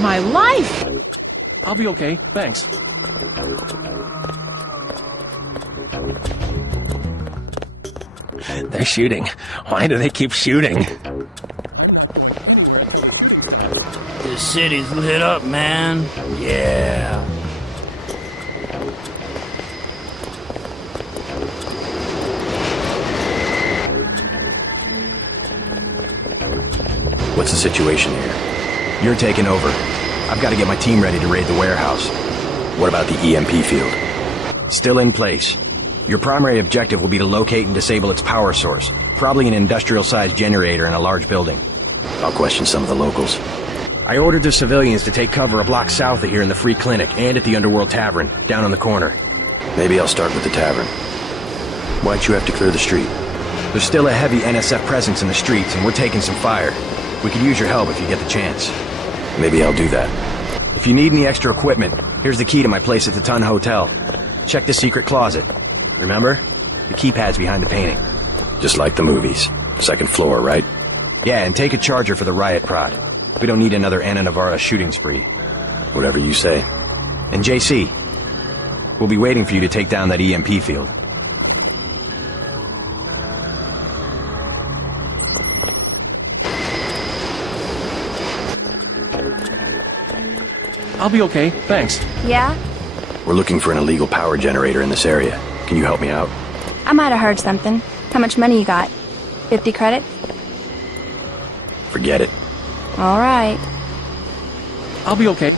my life! I'll be okay, thanks. They're shooting. Why do they keep shooting? The city's lit up, man. Yeah. What's the situation here? You're taking over. I've got to get my team ready to raid the warehouse. What about the EMP field? Still in place. Your primary objective will be to locate and disable its power source, probably an industrial-sized generator in a large building. I'll question some of the locals. I ordered the civilians to take cover a block south of here in the Free Clinic and at the Underworld Tavern, down on the corner. Maybe I'll start with the tavern. Why'd you have to clear the street? There's still a heavy NSF presence in the streets, and we're taking some fire. We could use your help if you get the chance. Maybe I'll do that. If you need any extra equipment, here's the key to my place at the Ton Hotel. Check the secret closet. Remember? The keypad's behind the painting. Just like the movies. Second floor, right? Yeah, and take a charger for the riot prod. We don't need another Anna Navarra shooting spree. Whatever you say. And JC, we'll be waiting for you to take down that EMP field. I'll be okay, thanks. Yeah? We're looking for an illegal power generator in this area. Can you help me out? I might have heard something. How much money you got? 50 credits? Forget it. All right. I'll be okay.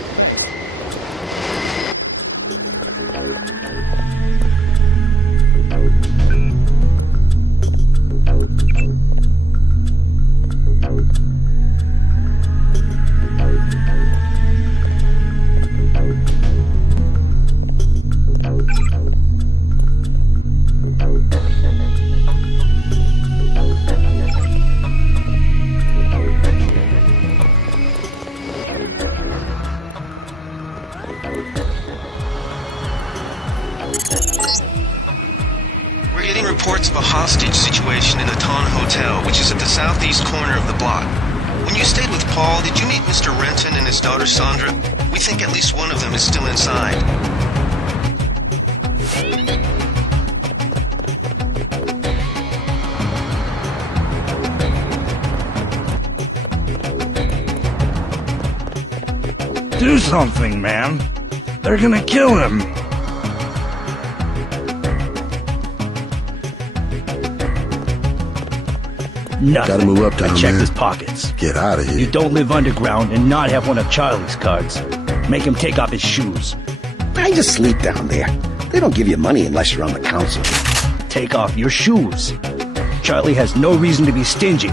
We're getting reports of a hostage situation in the Ton Hotel, which is at the southeast corner of the block. When you stayed with Paul, did you meet Mr. Renton and his daughter Sandra? We think at least one of them is still inside. Do something, man. They're gonna kill him. Nothing. Gotta move uptown, I checked man. his pockets. Get out of here. You don't live underground and not have one of Charlie's cards. Make him take off his shoes. I just sleep down there. They don't give you money unless you're on the council. Take off your shoes. Charlie has no reason to be stingy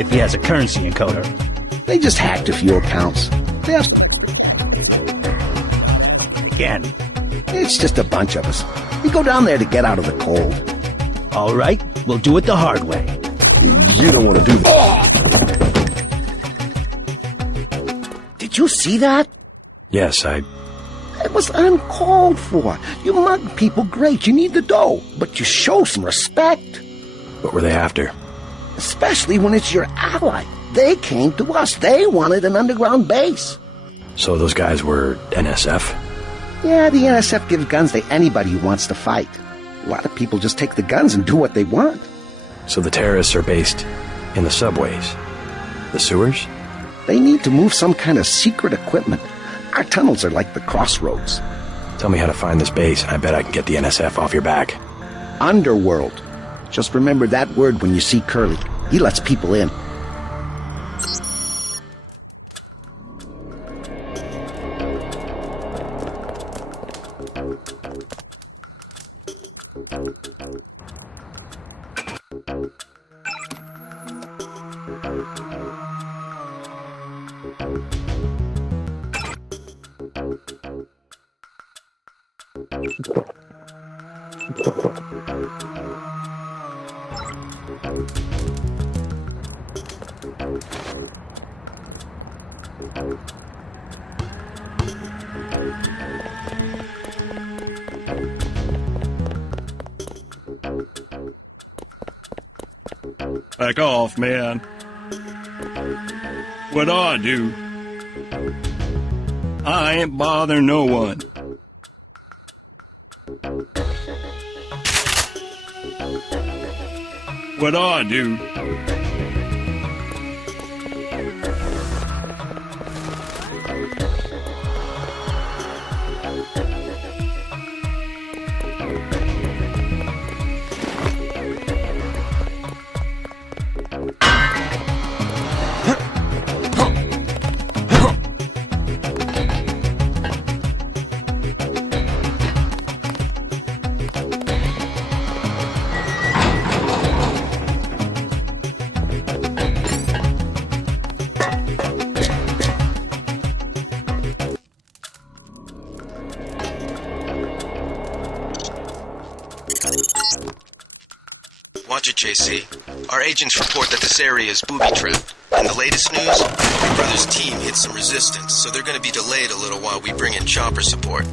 if he has a currency encoder. They just hacked a few accounts. They have... Again. It's just a bunch of us. We go down there to get out of the cold. All right, we'll do it the hard way. You don't want to do that. Did you see that? Yes, It was uncalled for. You mug people, great. You need the dough. But you show some respect. What were they after? Especially when it's your ally. They came to us. They wanted an underground base. So those guys were NSF? Yeah, the NSF gives guns to anybody who wants to fight. A lot of people just take the guns and do what they want. So the terrorists are based in the subways? The sewers? They need to move some kind of secret equipment. Our tunnels are like the crossroads. Tell me how to find this base, and I bet I can get the NSF off your back. Underworld. Just remember that word when you see Curly. He lets people in. Back off, man. What do I do? I ain't bothering no one. What I do? Watch it, JC. Our agents report that this area is booby-trapped. And the latest news? Your brother's team hit some resistance, so they're gonna be delayed a little while we bring in chopper support.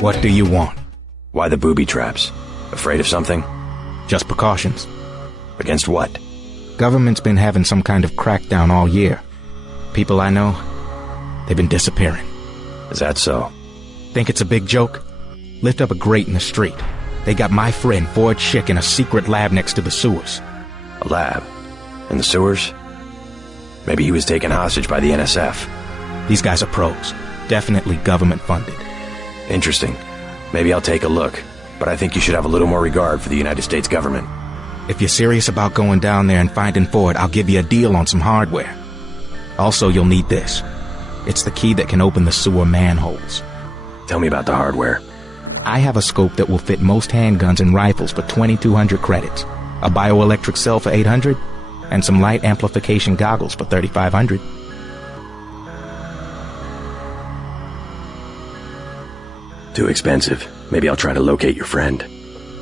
What do you want? Why the booby traps? Afraid of something? Just precautions. Against what? Government's been having some kind of crackdown all year. People I know, they've been disappearing. Is that so? Think it's a big joke? Lift up a grate in the street. They got my friend Ford Schick in a secret lab next to the sewers. A lab? In the sewers? Maybe he was taken hostage by the NSF. These guys are pros. Definitely government funded. Interesting. Maybe I'll take a look. But I think you should have a little more regard for the United States government. If you're serious about going down there and finding Ford, I'll give you a deal on some hardware. Also, you'll need this. It's the key that can open the sewer manholes. Tell me about the hardware. I have a scope that will fit most handguns and rifles for 2,200 credits, a bioelectric cell for 800, and some light amplification goggles for 3,500. Too expensive. Maybe I'll try to locate your friend.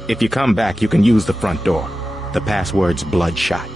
If you come back, you can use the front door. The password's Bloodshot.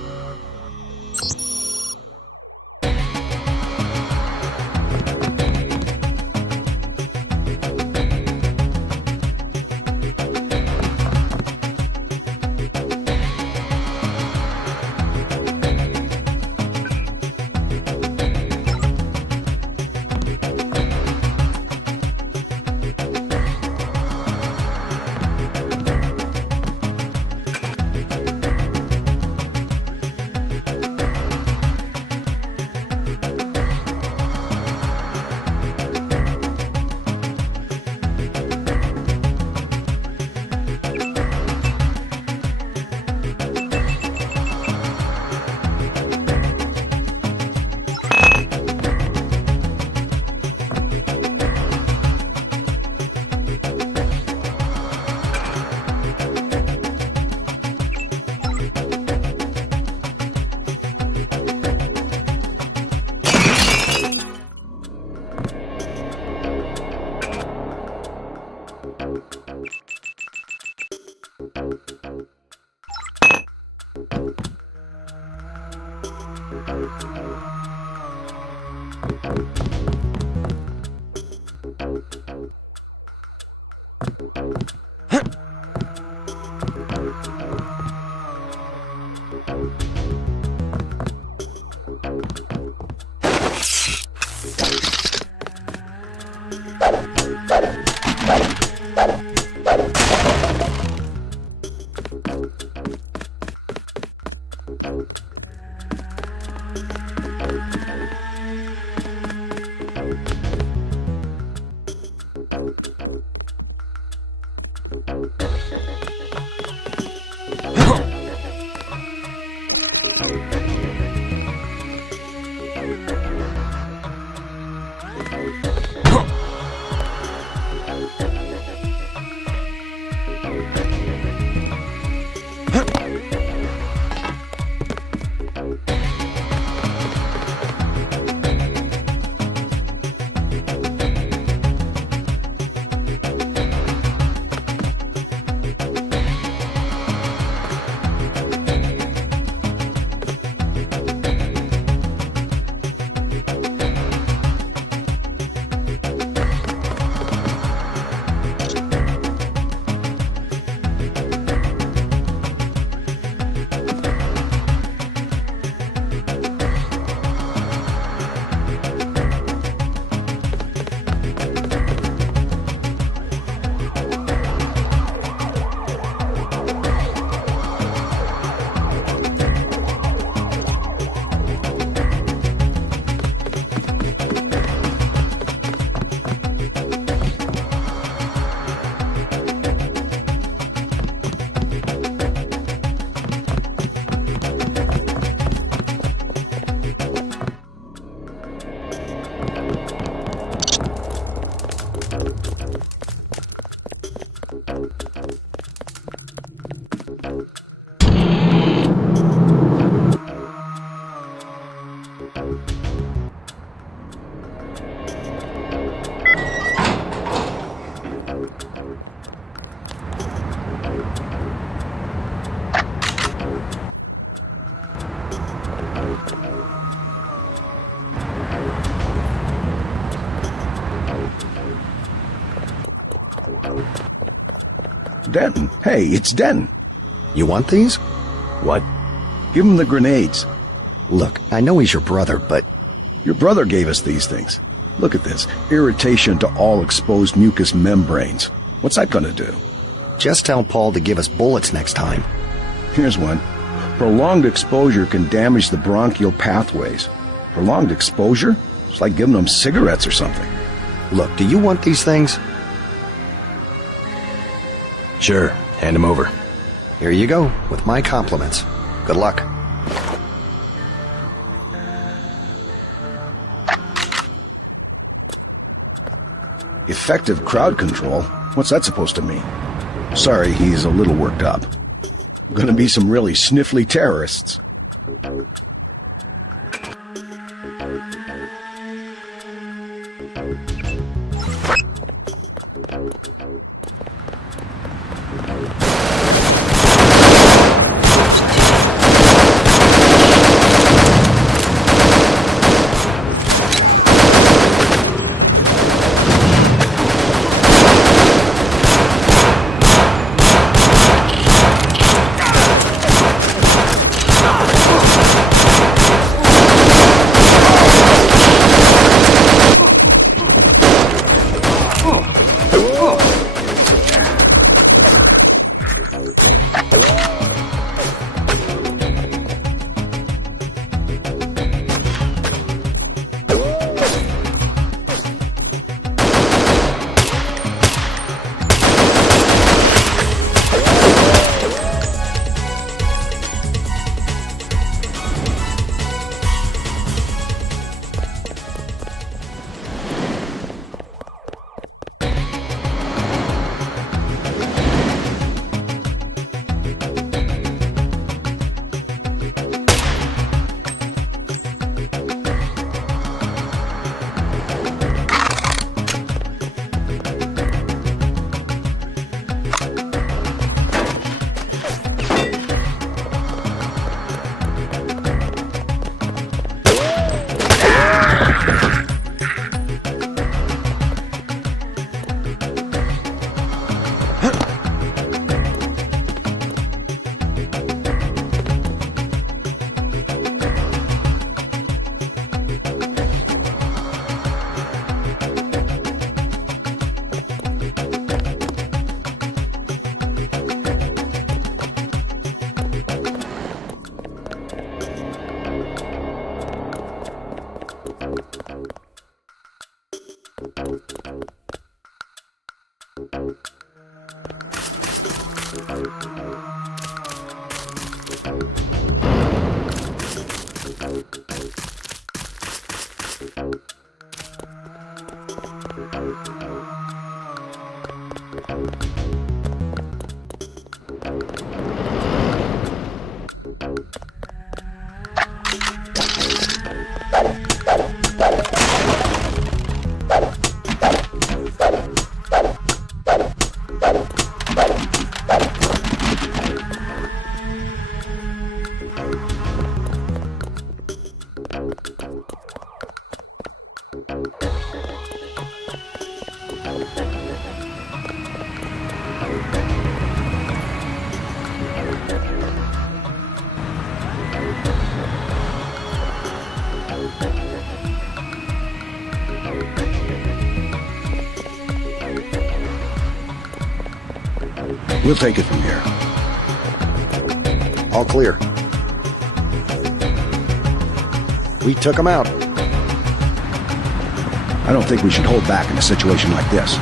Denton. Hey, it's Denton. You want these? What? Give him the grenades. Look, I know he's your brother, but Your brother gave us these things. Look at this. Irritation to all exposed mucous membranes. What's that gonna do? just tell Paul to give us bullets next time. Here's one. Prolonged exposure can damage the bronchial pathways. Prolonged exposure? It's like giving them cigarettes or something. Look, do you want these things? Sure, hand them over. Here you go, with my compliments. Good luck. Effective crowd control? What's that supposed to mean? Sorry, he's a little worked up. Gonna be some really sniffly terrorists. We'll take it from here. All clear. We took him out. I don't think we should hold back in a situation like this.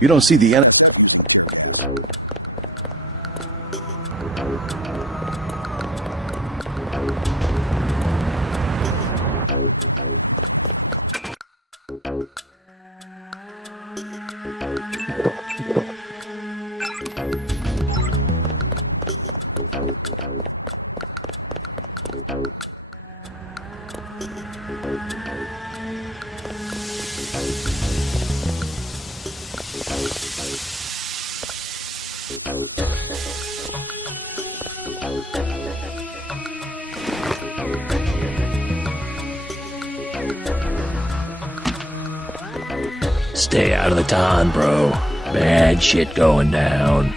You don't see the enemy. Stay out of the ton, bro. Bad shit going down.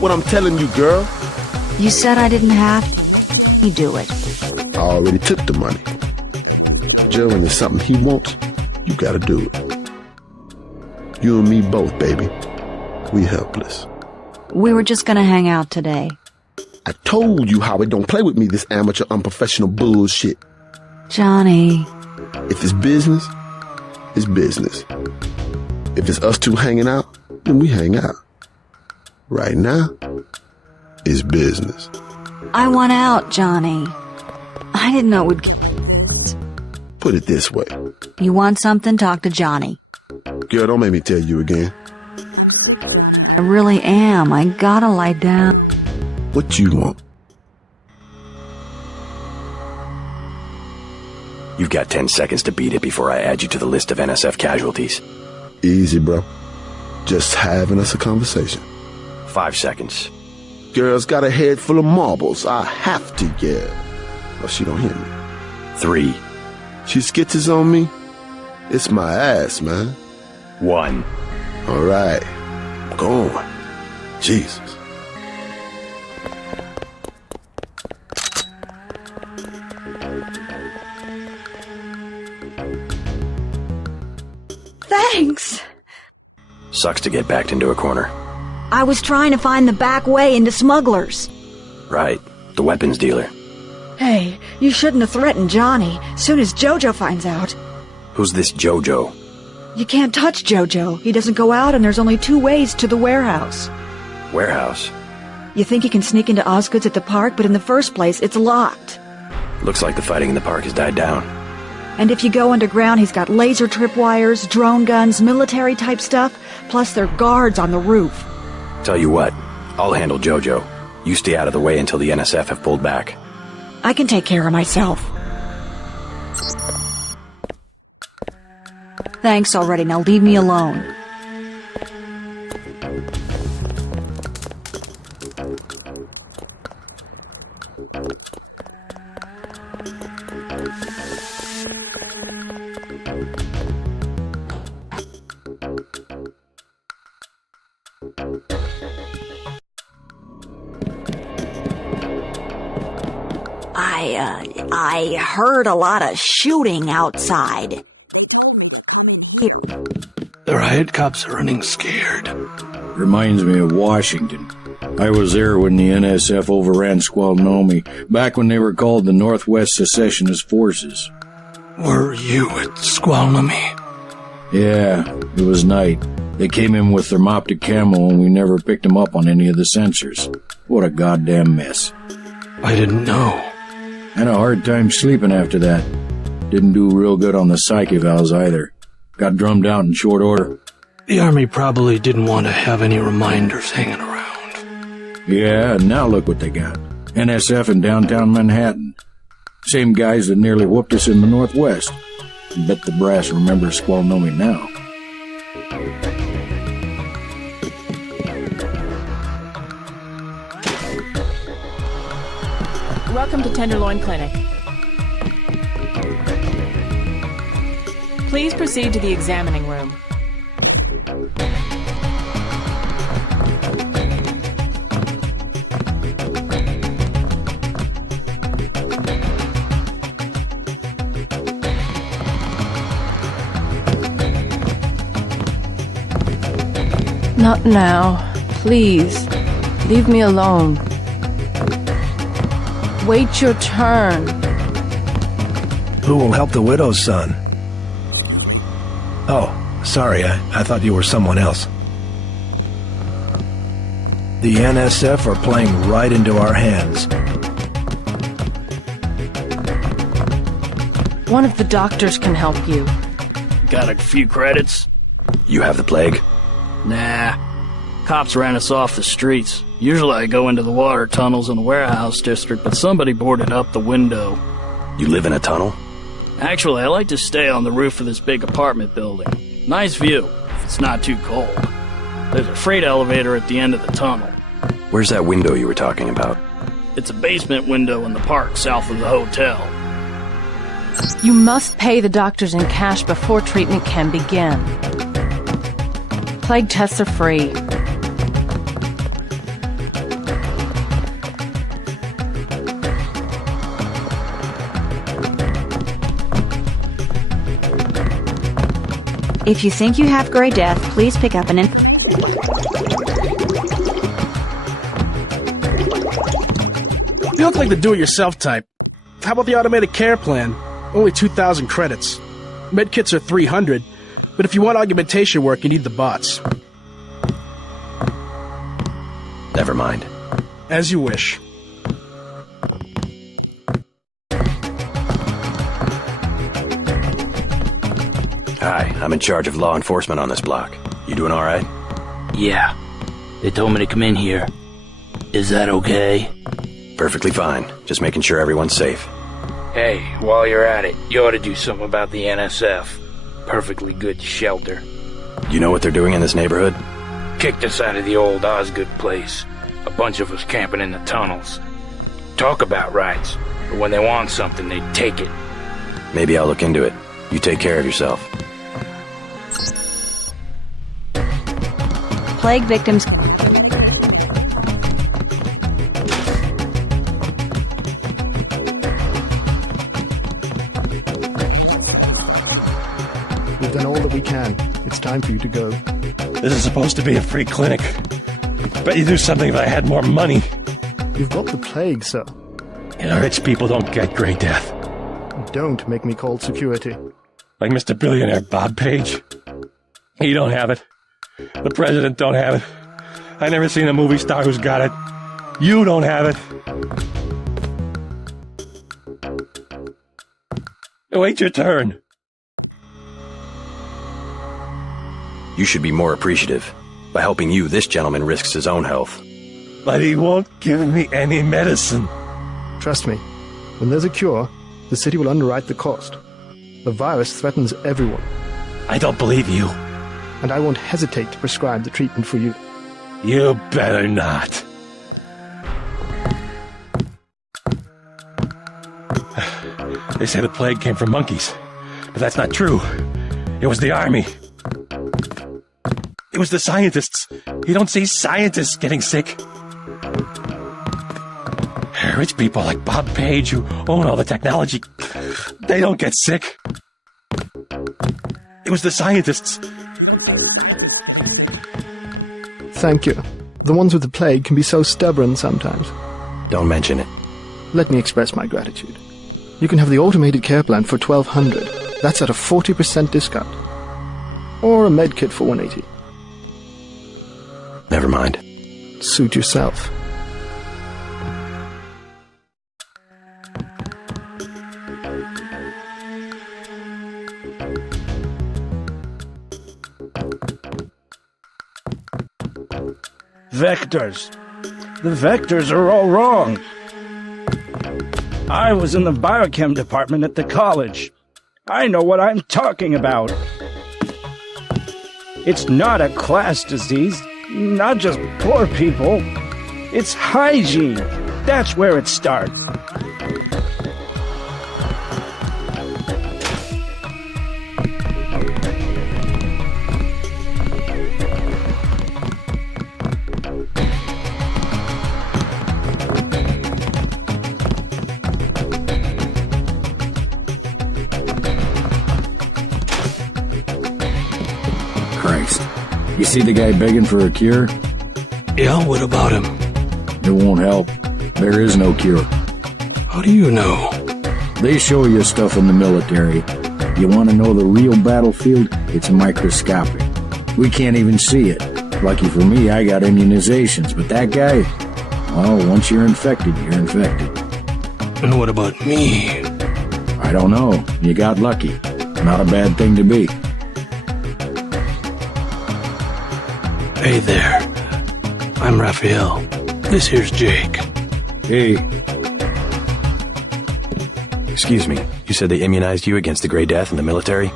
What I'm telling you, girl. You said I didn't have to do it. I already took the money. Joe, when there's something he wants, you gotta do it. You and me both, baby. We helpless. We were just gonna hang out today. I told you, Howard, don't play with me this amateur unprofessional bullshit. Johnny. If it's business, it's business. If it's us two hanging out, then we hang out. Right now, it's business. I want out, Johnny. I didn't know it would... Put it this way. You want something? Talk to Johnny. Girl, don't make me tell you again. I really am. I gotta lie down. What you want? You've got 10 seconds to beat it before I add you to the list of NSF casualties. Easy, bro. Just having us a conversation. 5 seconds. Girl's got a head full of marbles. I have to yell. Or she don't hear me. 3. She skitches on me. It's my ass, man. 1. All right. I'm going. Jesus. Thanks. Sucks to get backed into a corner. I was trying to find the back way into smugglers. Right. The weapons dealer. Hey, you shouldn't have threatened Johnny. Soon as Jojo finds out. Who's this Jojo? You can't touch Jojo. He doesn't go out, and there's only 2 ways to the warehouse. Warehouse? You think he can sneak into Osgood's at the park, but in the first place, it's locked. Looks like the fighting in the park has died down. And if you go underground, he's got laser tripwires, drone guns, military-type stuff, plus there are guards on the roof. Tell you what, I'll handle Jojo. You stay out of the way until the NSF have pulled back. I can take care of myself. Thanks already, now leave me alone. I heard a lot of shooting outside. The riot cops are running scared. Reminds me of Washington. I was there when the NSF overran Squalnomi, back when they were called the Northwest Secessionist Forces. Were you at Squalnomi? Yeah, it was night. They came in with thermoptic camo and we never picked them up on any of the sensors. What a goddamn mess. I didn't know. Had a hard time sleeping after that. Didn't do real good on the psych evals either. Got drummed out in short order. The Army probably didn't want to have any reminders hanging around. Yeah, and now look what they got. NSF in downtown Manhattan. Same guys that nearly whooped us in the Northwest. Bet the brass remembers Squalnomi now. Welcome to Tenderloin Clinic. Please proceed to the examining room. Not now. Please. Leave me alone. Wait your turn. Who will help the widow's son? Oh, sorry, I thought you were someone else. The NSF are playing right into our hands. One of the doctors can help you. Got a few credits? You have the plague? Nah. Cops ran us off the streets. Usually I go into the water tunnels in the warehouse district, but somebody boarded up the window. You live in a tunnel? Actually, I like to stay on the roof of this big apartment building. Nice view, if it's not too cold. There's a freight elevator at the end of the tunnel. Where's that window you were talking about? It's a basement window in the park south of the hotel. You must pay the doctors in cash before treatment can begin. Plague tests are free. If you think you have Grey Death, please pick up an You look like the do-it-yourself type. How about the automated care plan? Only 2,000 credits. Medkits are 300, but if you want augmentation work, you need the bots. Never mind. As you wish. Hi, I'm in charge of law enforcement on this block. You doing all right? Yeah. They told me to come in here. Is that okay? Perfectly fine. Just making sure everyone's safe. Hey, while you're at it, you ought to do something about the NSF. Perfectly good shelter. You know what they're doing in this neighborhood? Kicked us out of the old Osgood place. A bunch of us camping in the tunnels. Talk about rights, but when they want something, they take it. Maybe I'll look into it. You take care of yourself. plague victims. We've done all that we can. It's time for you to go. This is supposed to be a free clinic. Bet you'd do something if I had more money. You've got the plague, sir. And rich people don't get Grey Death. Don't make me call security. Like Mr. Billionaire Bob Page. He don't have it. The president don't have it. I never seen a movie star who's got it. You don't have it. Wait your turn. You should be more appreciative. By helping you, this gentleman risks his own health. But he won't give me any medicine. Trust me, when there's a cure, the city will underwrite the cost. The virus threatens everyone. I don't believe you. And I won't hesitate to prescribe the treatment for you. You better not. They say the plague came from monkeys, but that's not true. It was the army. It was the scientists. You don't see scientists getting sick. Rich people like Bob Page who own all the technology, they don't get sick. It was the scientists. Thank you. The ones with the plague can be so stubborn sometimes. Don't mention it. Let me express my gratitude. You can have the automated care plan for $1,200. That's at a 40% discount. Or a med kit for $180. Never mind. Suit yourself. Vectors. The vectors are all wrong. I was in the biochem department at the college. I know what I'm talking about. It's not a class disease, not just poor people. It's hygiene. That's where it starts. You see the guy begging for a cure? Yeah, what about him? It won't help. There is no cure. How do you know? They show you stuff in the military. You want to know the real battlefield? It's microscopic. We can't even see it. Lucky for me, I got immunizations, but that guy, well, once you're infected, you're infected. And what about me? I don't know. You got lucky. Not a bad thing to be. Hey there. I'm Raphael. This here's Jake. Hey. Excuse me, you said they immunized you against the Grey Death in the military?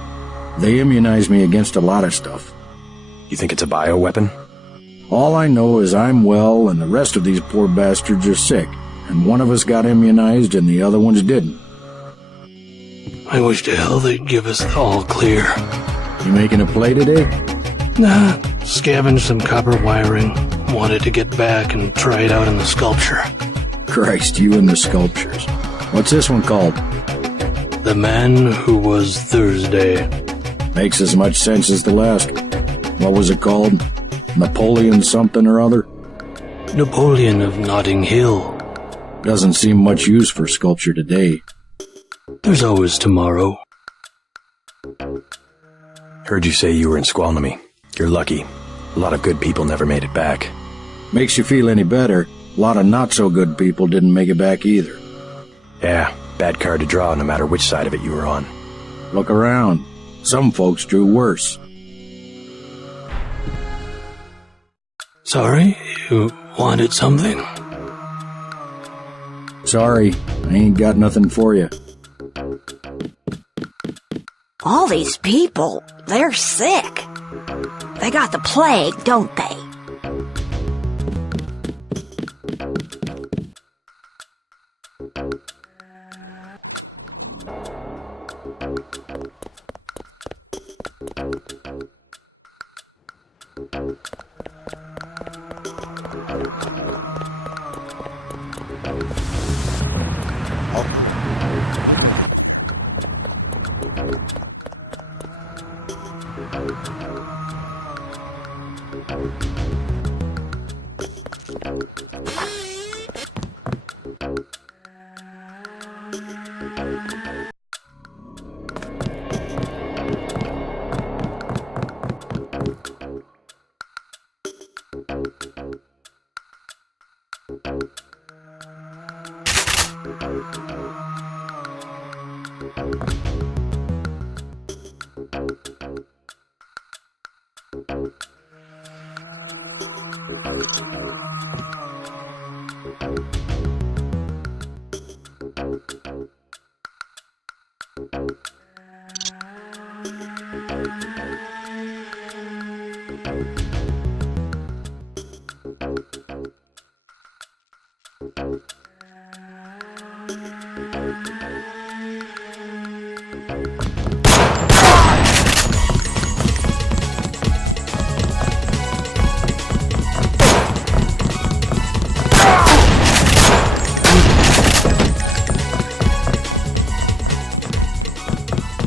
They immunized me against a lot of stuff. You think it's a bioweapon? All I know is I'm well and the rest of these poor bastards are sick, and one of us got immunized and the other ones didn't. I wish to hell they'd give us the all clear. You making a play today? Nah, scavenged some copper wiring. Wanted to get back and try it out in the sculpture. Christ, you and the sculptures. What's this one called? The Man Who Was Thursday. Makes as much sense as the last. What was it called? Napoleon something or other? Napoleon of Notting Hill. Doesn't seem much use for sculpture today. There's always tomorrow. Heard you say you were in Squalnamy. You're lucky. A lot of good people never made it back. Makes you feel any better, a lot of not-so-good people didn't make it back either. Yeah, bad card to draw no matter which side of it you were on. Look around. Some folks drew worse. Sorry, you wanted something? Sorry, I ain't got nothing for you. All these people, they're sick. They got the plague, don't they?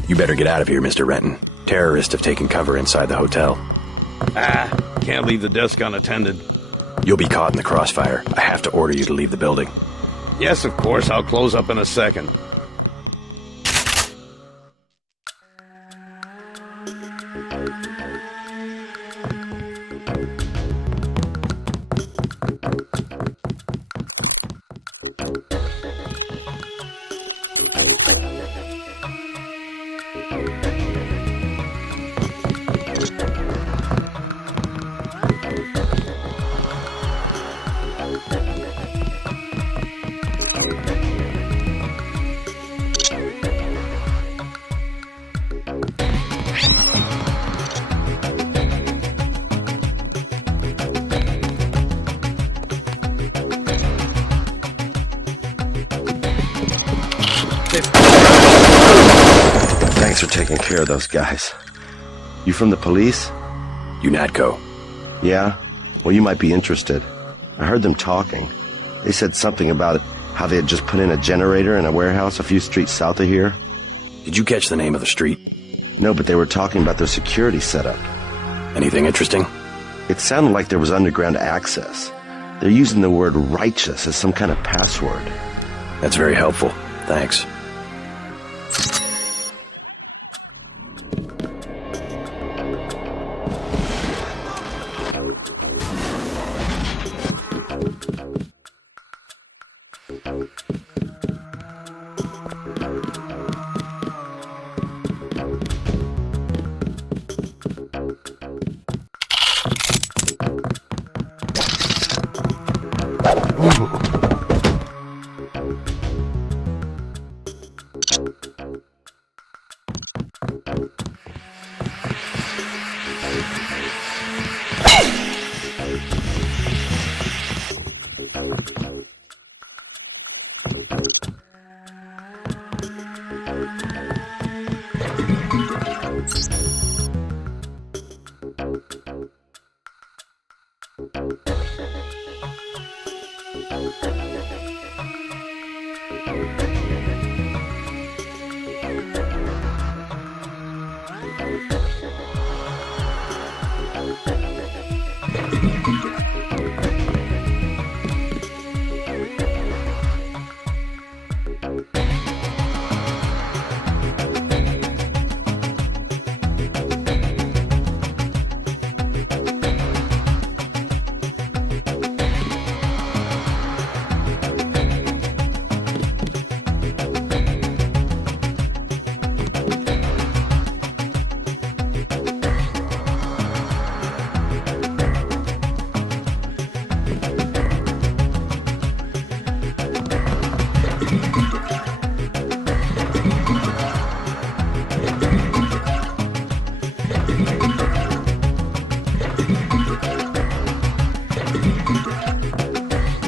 You better get out of here, Mr. Renton. Terrorists have taken cover inside the hotel. Can't leave the desk unattended. You'll be caught in the crossfire. I have to order you to leave the building. Yes, of course, I'll close up in a second. Thanks for taking care of those guys. You from the police? UNATCO. Yeah? Well, you might be interested. I heard them talking. They said something about how they had just put in a generator in a warehouse a few streets south of here. Did you catch the name of the street? No, but they were talking about their security setup. Anything interesting? It sounded like there was underground access. They're using the word righteous as some kind of password. That's very helpful. Thanks.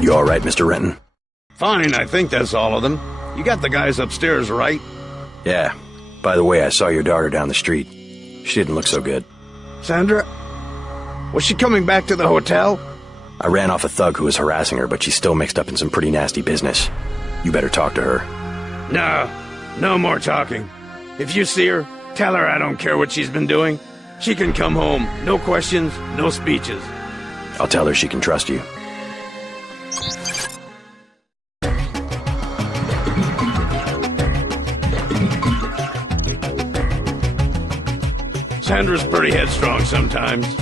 You all right, Mr. Renton? Fine, I think that's all of them. You got the guys upstairs, right? Yeah. By the way, I saw your daughter down the street. She didn't look so good. Sandra? Was she coming back to the hotel? I ran off a thug who was harassing her, but she's still mixed up in some pretty nasty business. You better talk to her. No more talking. If you see her, tell her I don't care what she's been doing. She can come home. No questions, no speeches. I'll tell her she can trust you. Sandra's pretty headstrong sometimes.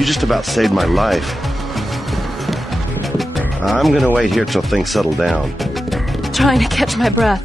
You just about saved my life. I'm gonna wait here till things settle down. Trying to catch my breath.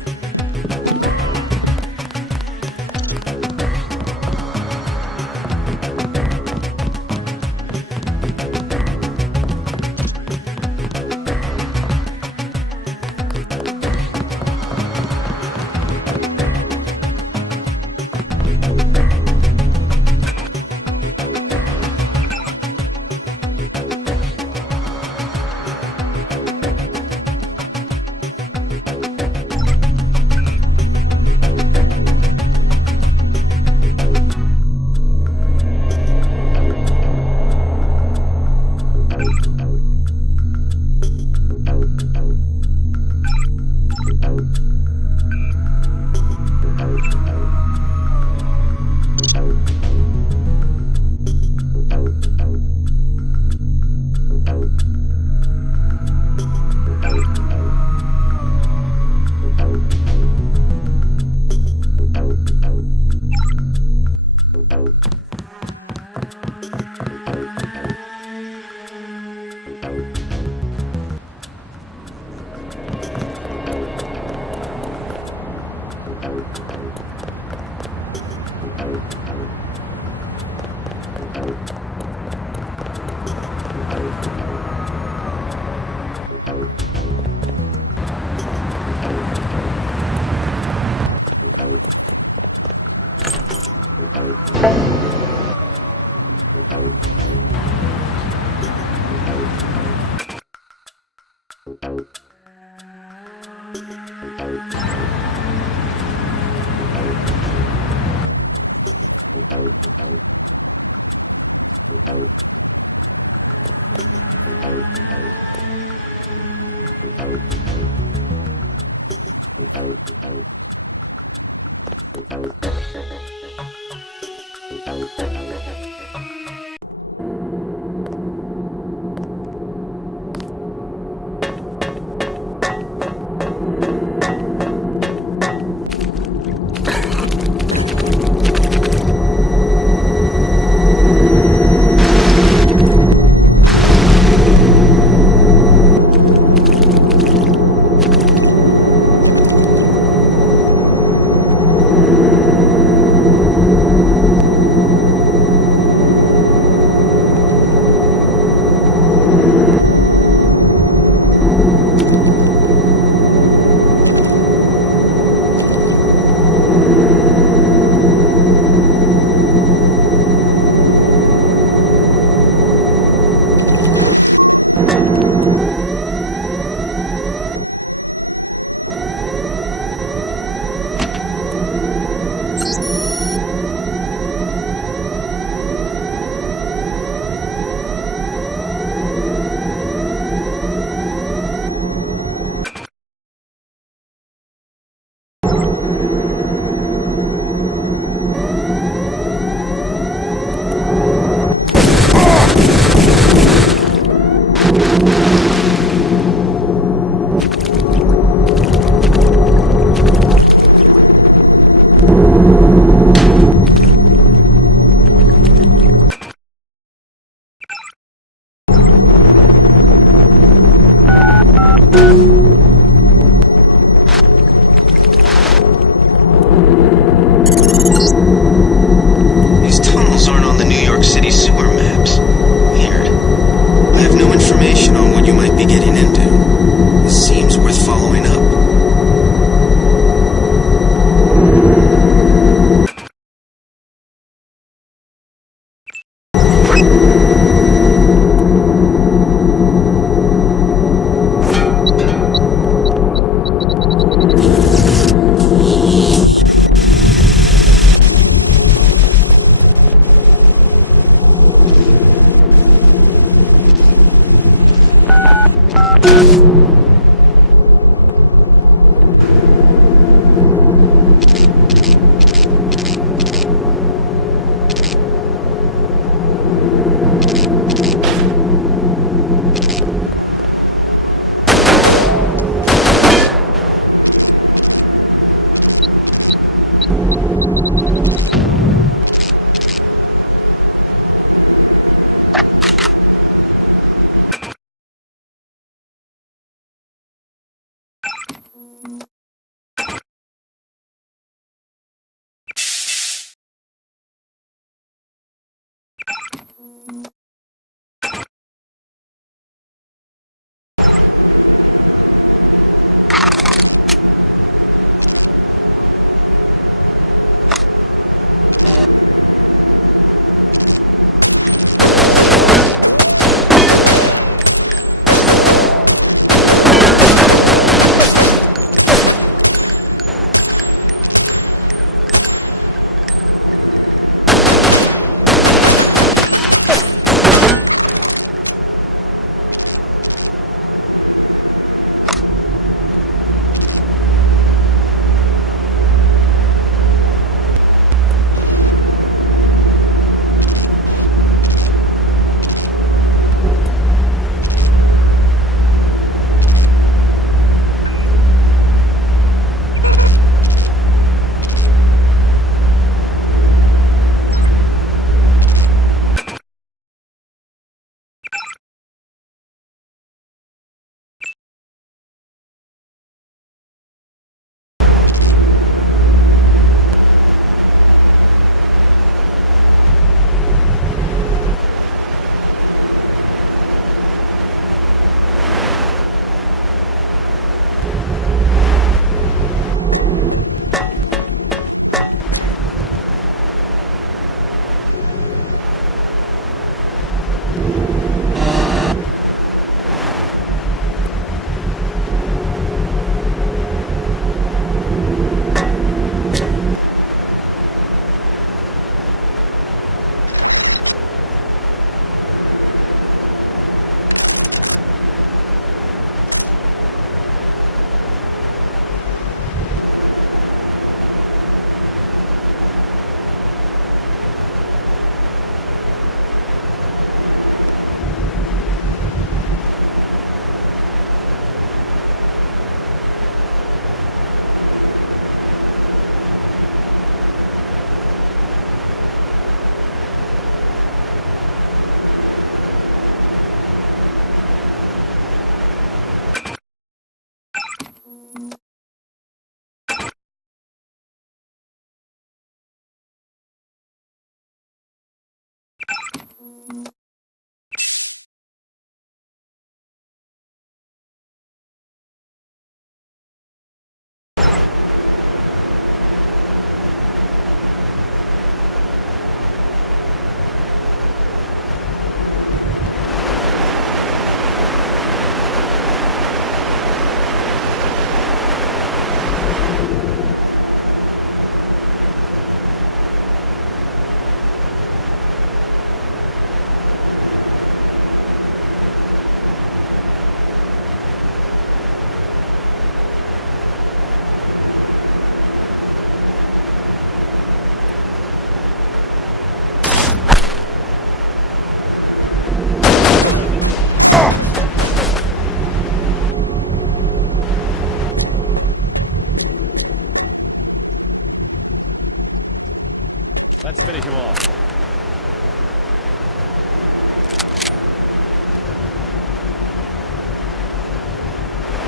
Let's finish him off.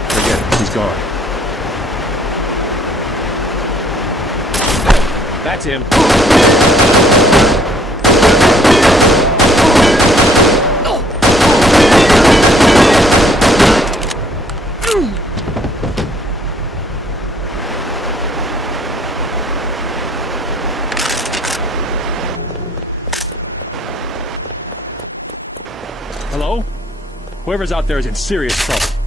Forget it. He's gone. That's him. Hello? Whoever's out there is in serious trouble.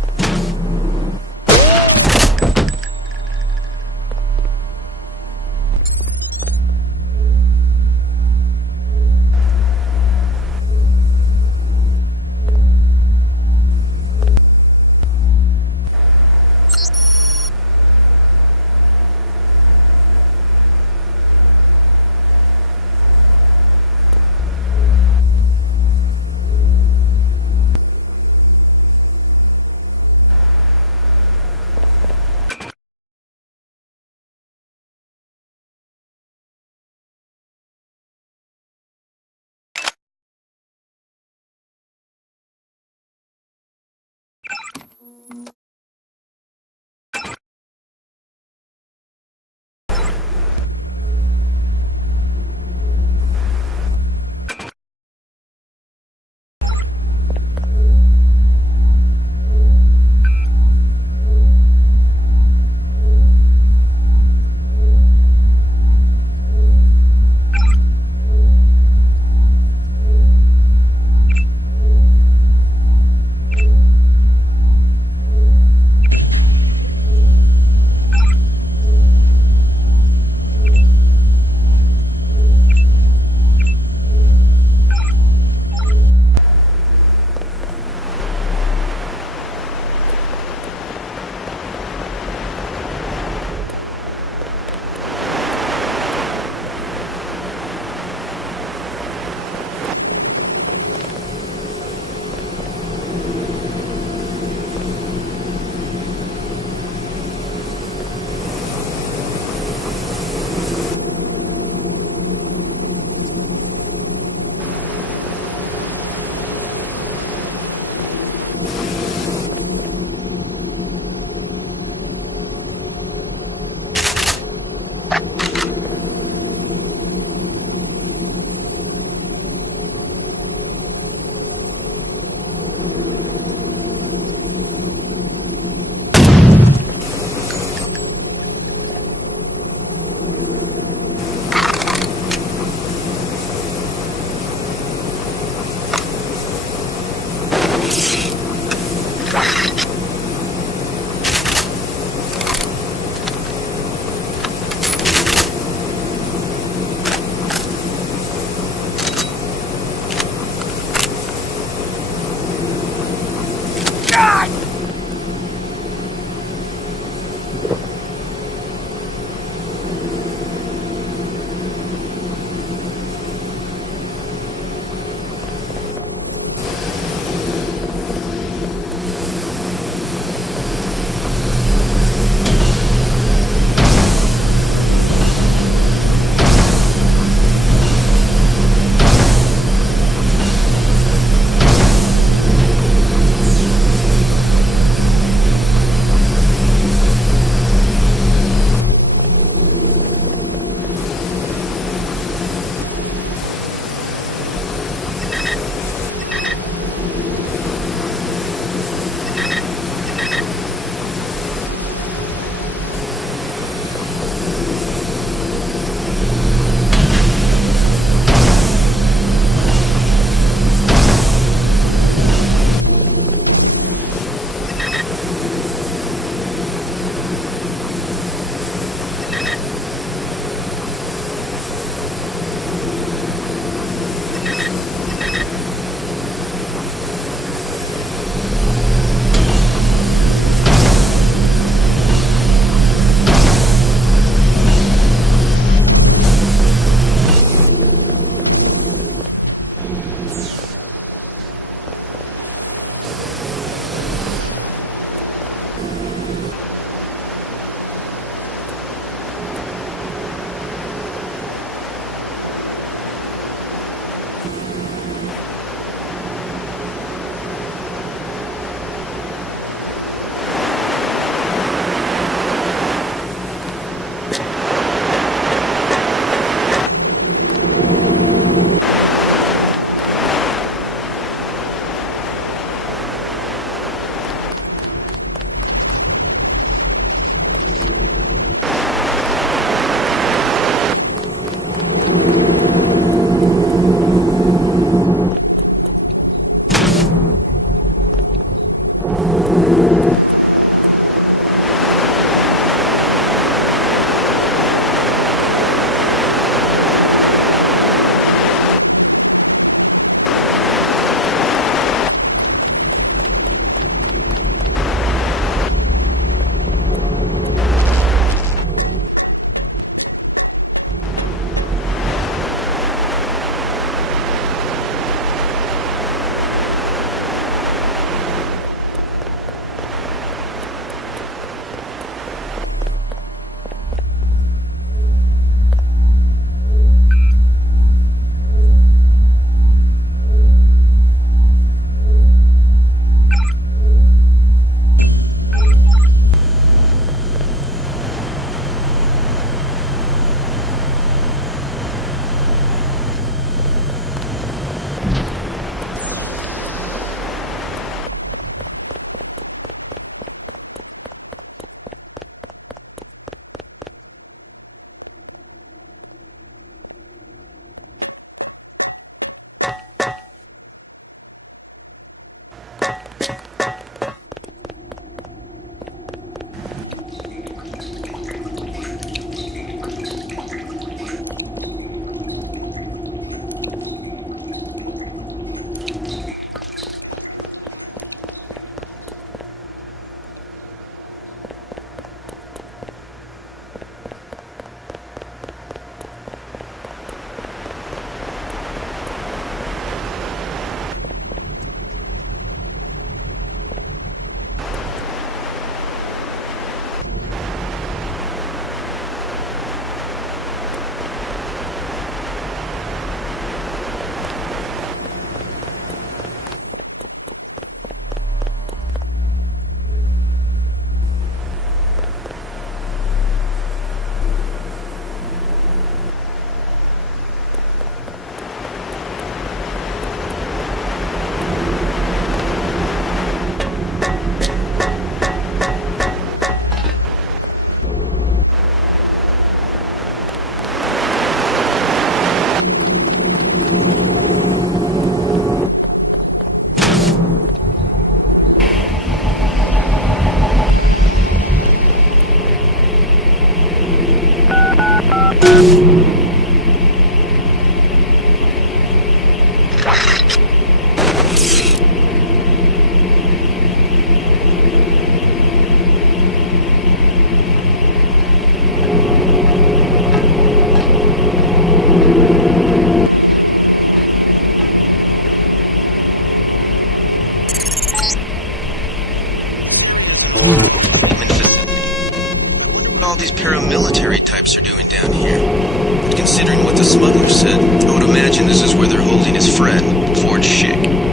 types are doing down here. But considering what the smuggler said, I would imagine this is where they're holding his friend, Ford Schick.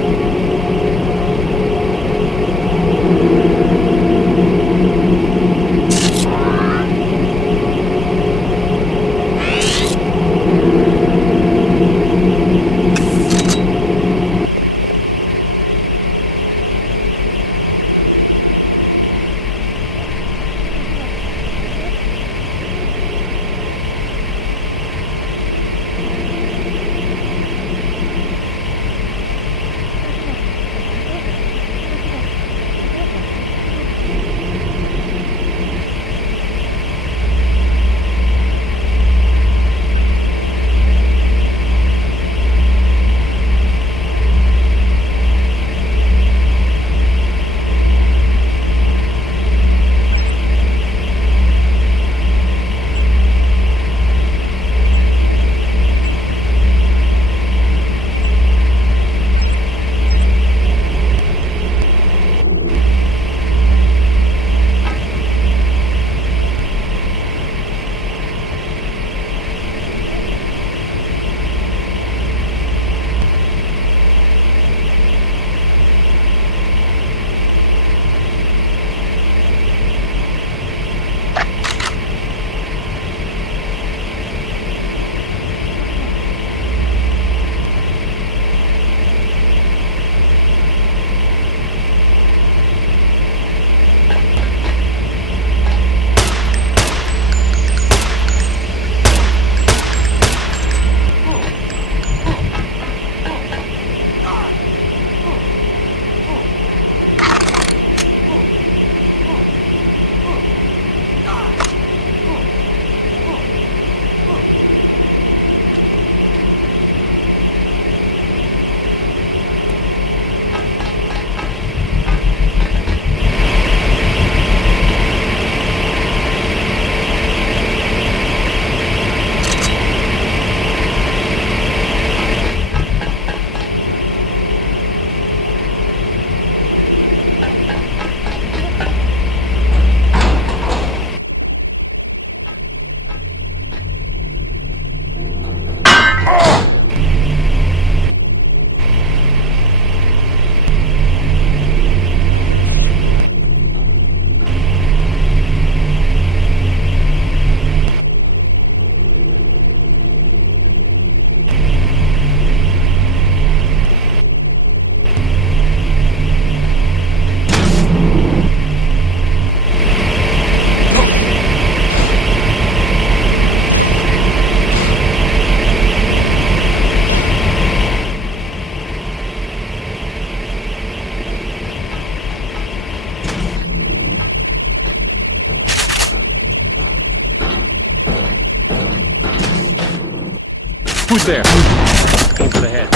Who's there? Aim for the head.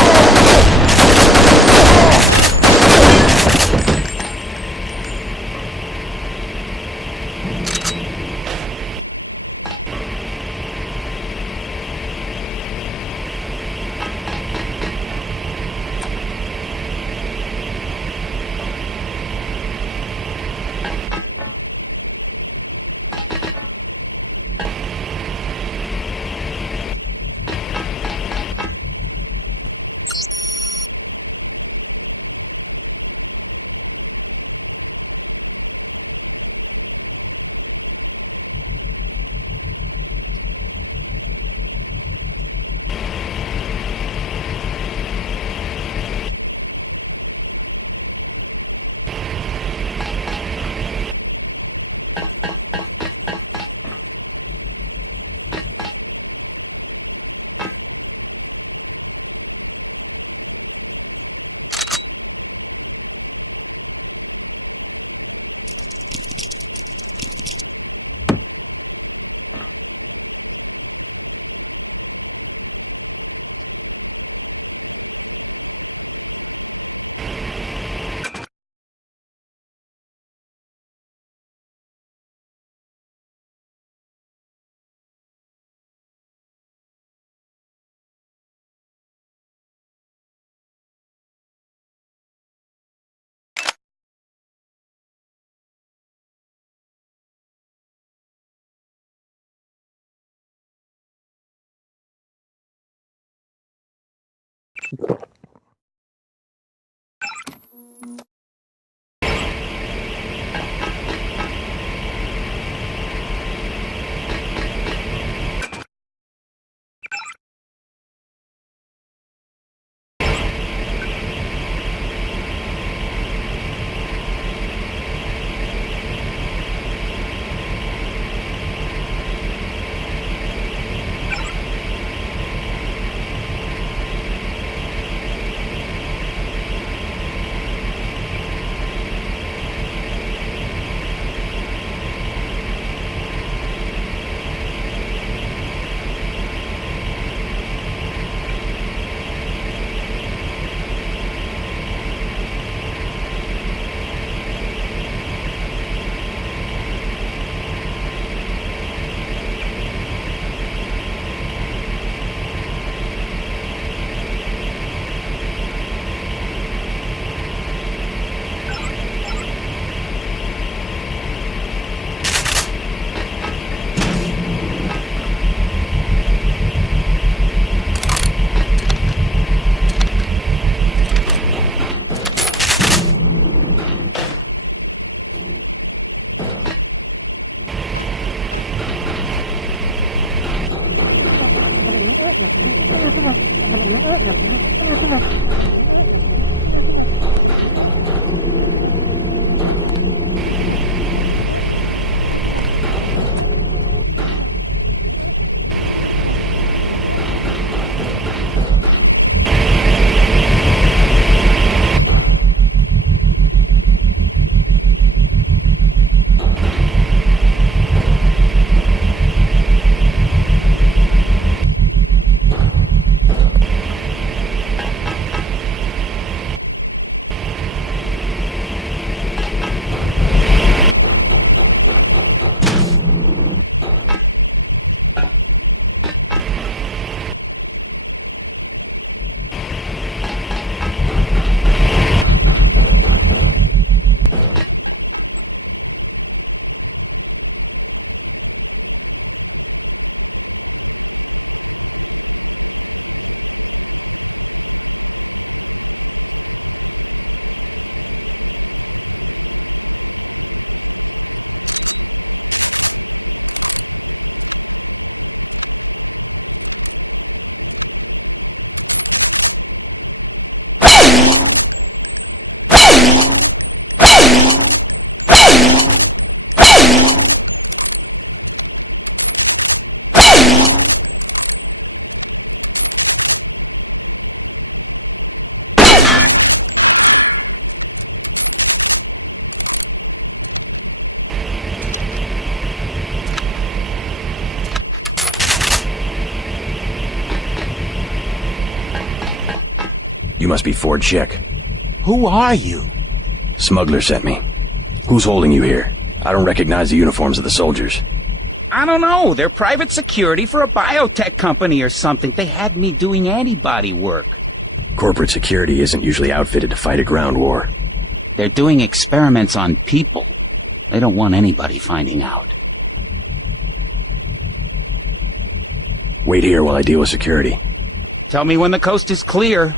You must be Ford Chick. Who are you? Smuggler sent me. Who's holding you here? I don't recognize the uniforms of the soldiers. I don't know. They're private security for a biotech company or something. They had me doing antibody work. Corporate security isn't usually outfitted to fight a ground war. They're doing experiments on people. They don't want anybody finding out. Wait here while I deal with security. Tell me when the coast is clear.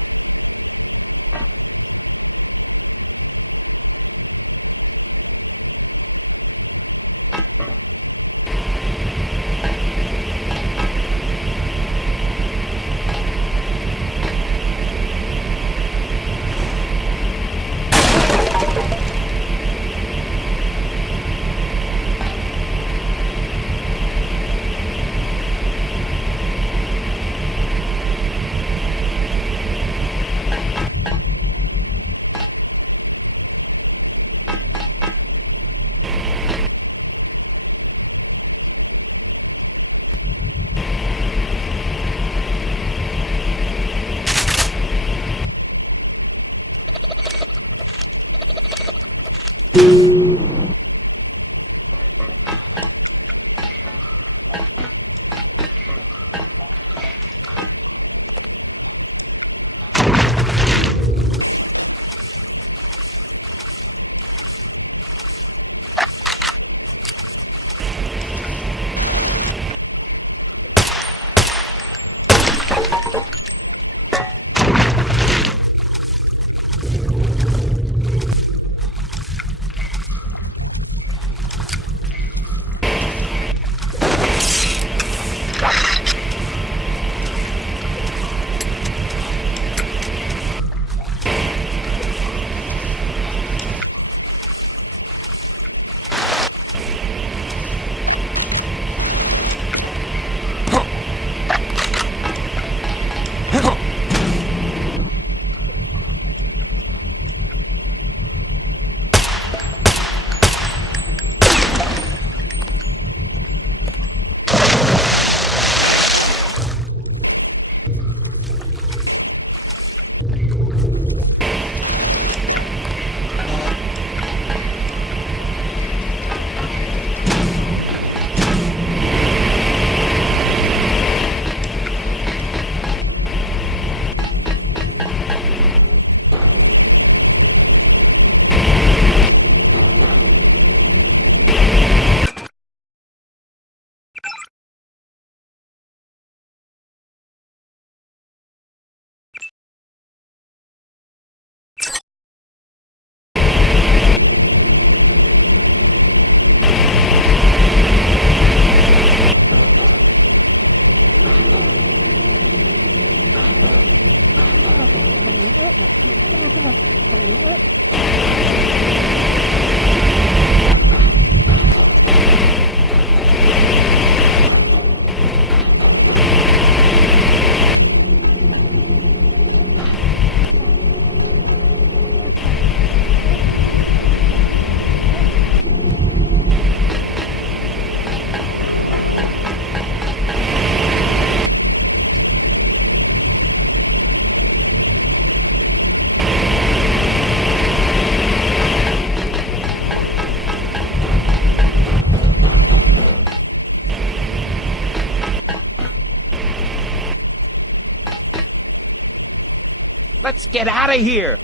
Let's get out of here.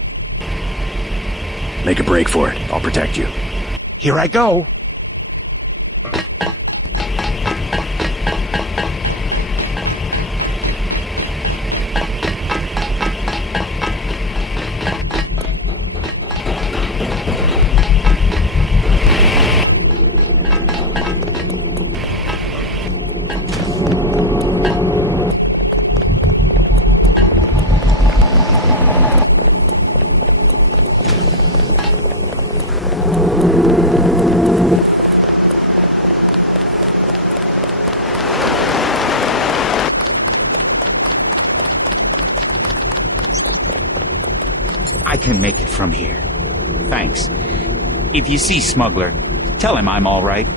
Make a break for it. I'll protect you. Here I go. I can make it from here. Thanks. If you see Smuggler, tell him I'm all right.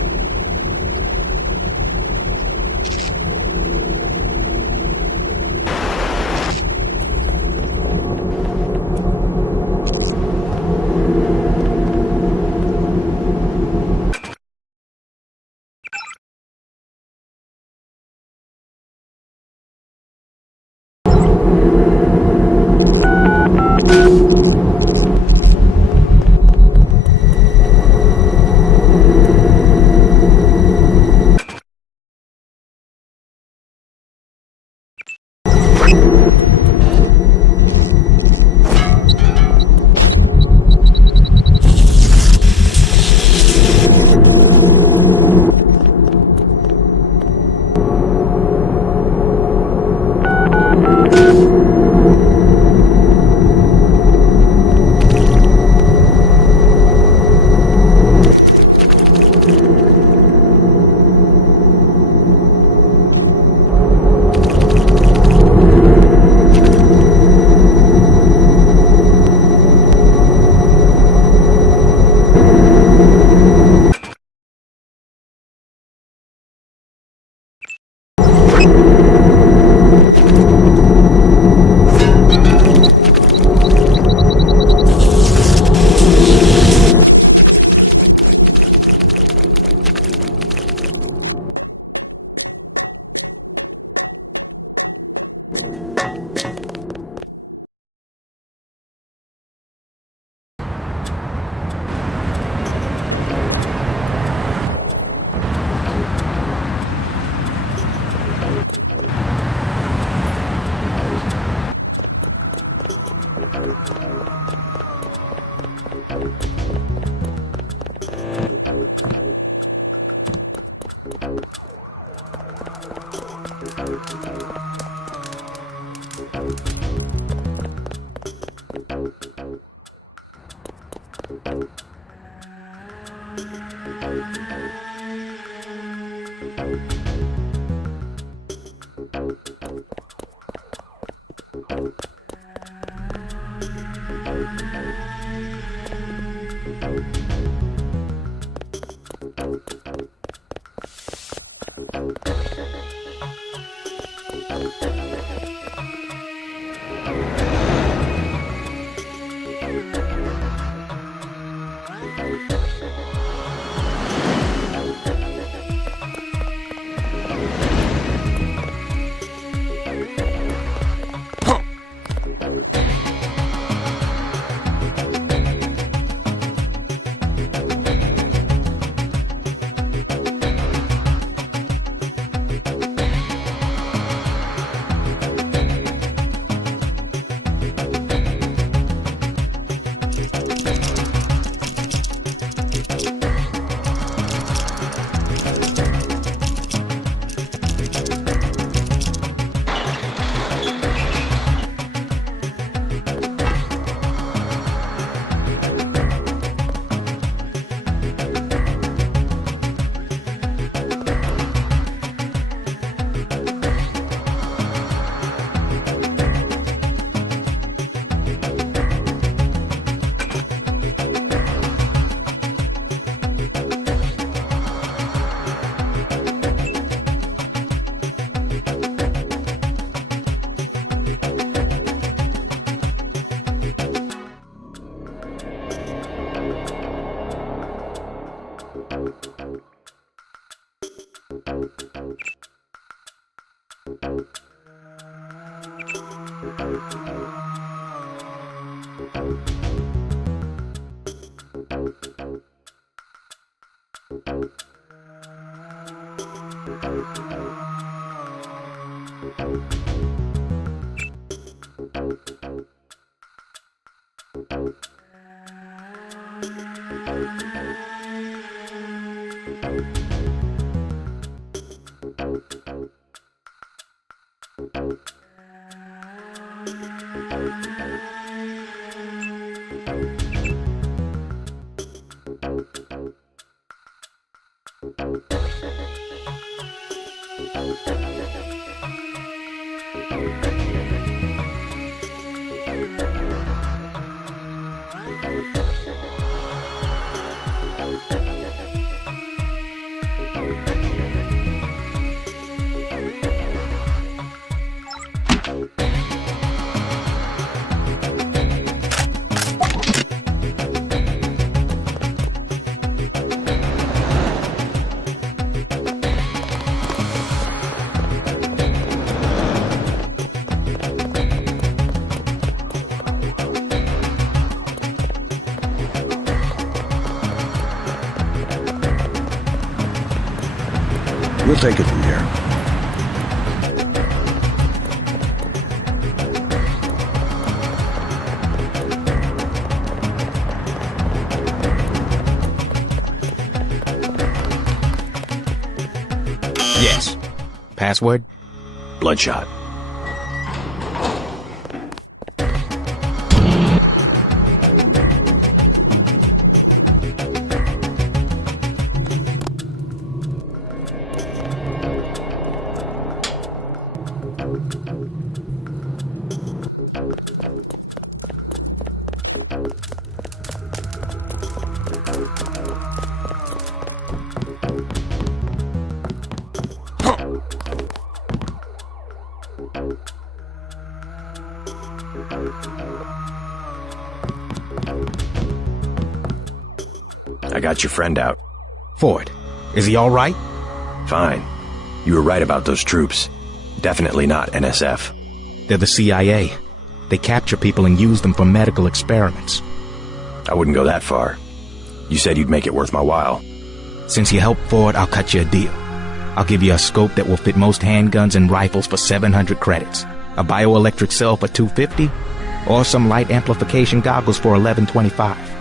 We'll take it from here. Yes. Password? Bloodshot. I got your friend out. Ford, is he all right? Fine. You were right about those troops. Definitely not NSF. They're the CIA. They capture people and use them for medical experiments. I wouldn't go that far. You said you'd make it worth my while. Since you helped Ford, I'll cut you a deal. I'll give you a scope that will fit most handguns and rifles for 700 credits, a bioelectric cell for 250, or some light amplification goggles for 1125.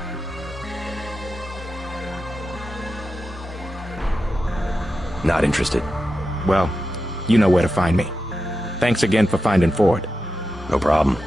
Not interested. Well, you know where to find me. Thanks again for finding Ford. No problem.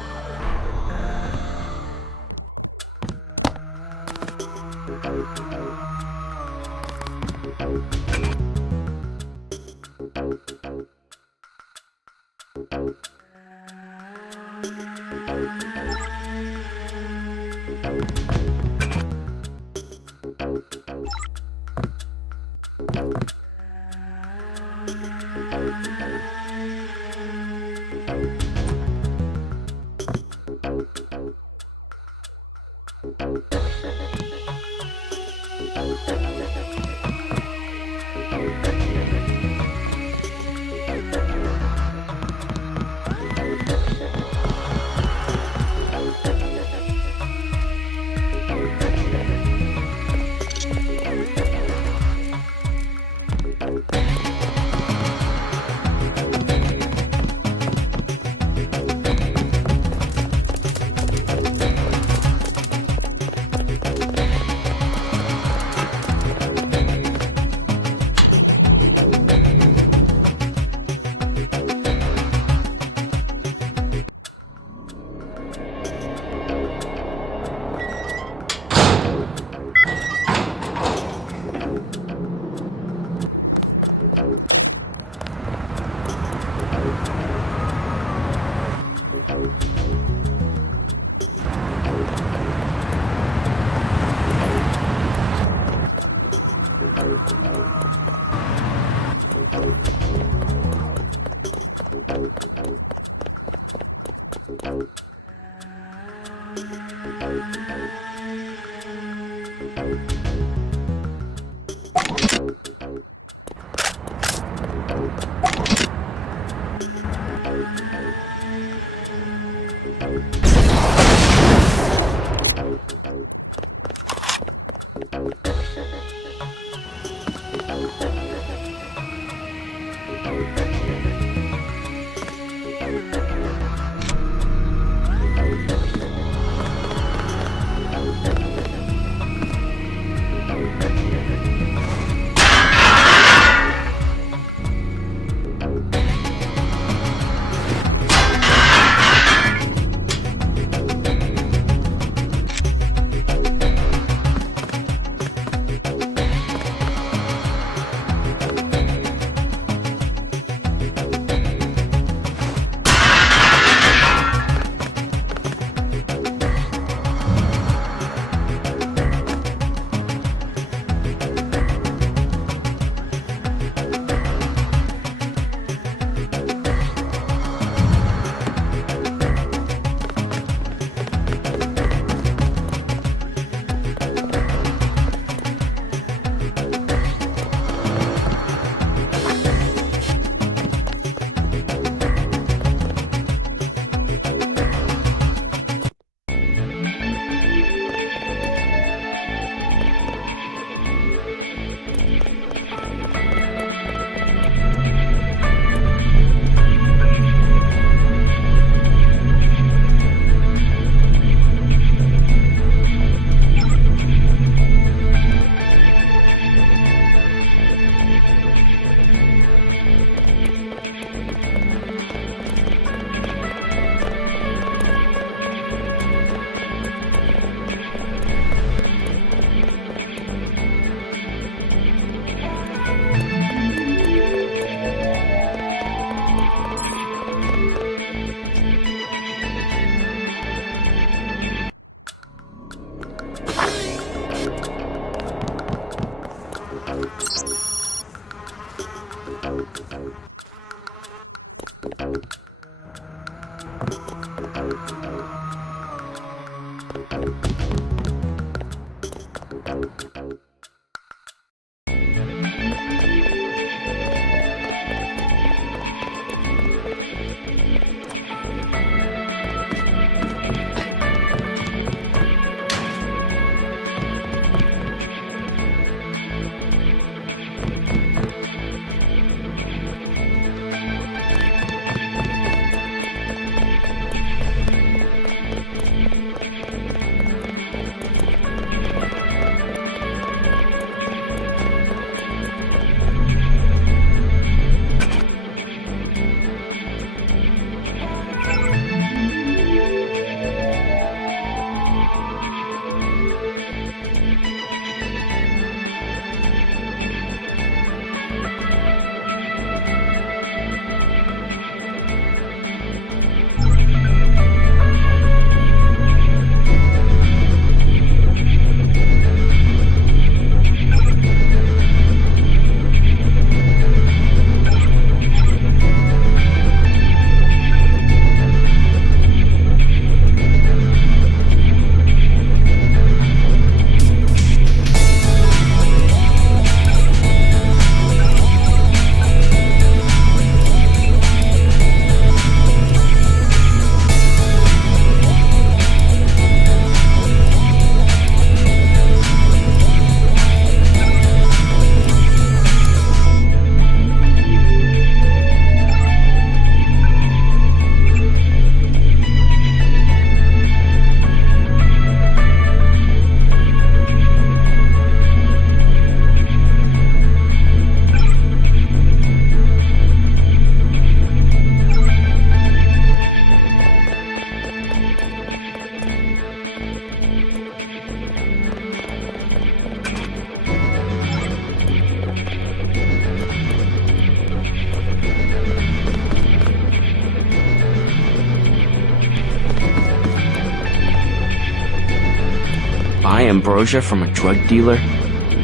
ambrosia from a drug dealer?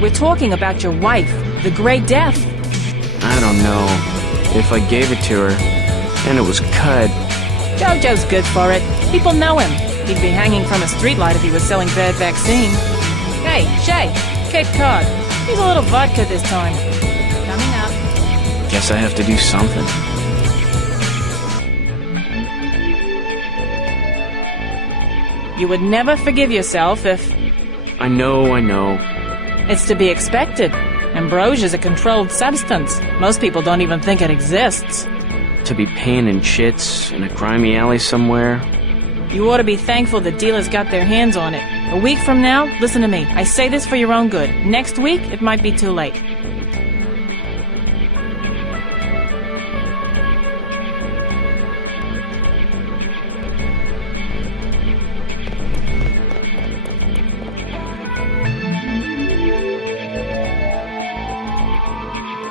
We're talking about your wife, the Grey Death. I don't know. If I gave it to her, and it was cut... Jojo's good for it. People know him. He'd be hanging from a streetlight if he was selling bad vaccine. Hey, Shay, Cape Cod. He's a little vodka this time. Coming up. Guess I have to do something. You would never forgive yourself if... I know. It's to be expected. Ambrosia's a controlled substance. Most people don't even think it exists. To be panning chits in a grimy alley somewhere? You ought to be thankful the dealers got their hands on it. A week from now, listen to me. I say this for your own good. Next week, it might be too late.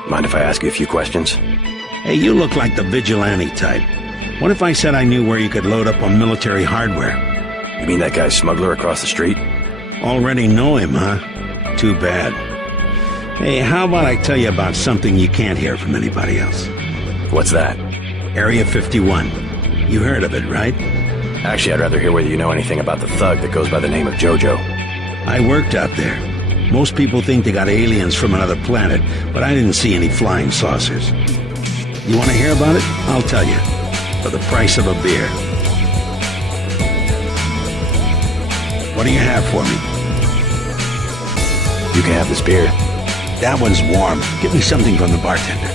Mind if I ask you a few questions? Hey, you look like the vigilante type. What if I said I knew where you could load up on military hardware? You mean that guy smuggler across the street? Already know him, huh? Too bad. Hey, how about I tell you about something you can't hear from anybody else? What's that? Area 51. You heard of it, right? Actually, I'd rather hear whether you know anything about the thug that goes by the name of Jojo. I worked out there. Most people think they got aliens from another planet, but I didn't see any flying saucers. You want to hear about it? I'll tell you. For the price of a beer. What do you have for me? You can have this beer. That one's warm. Get me something from the bartender.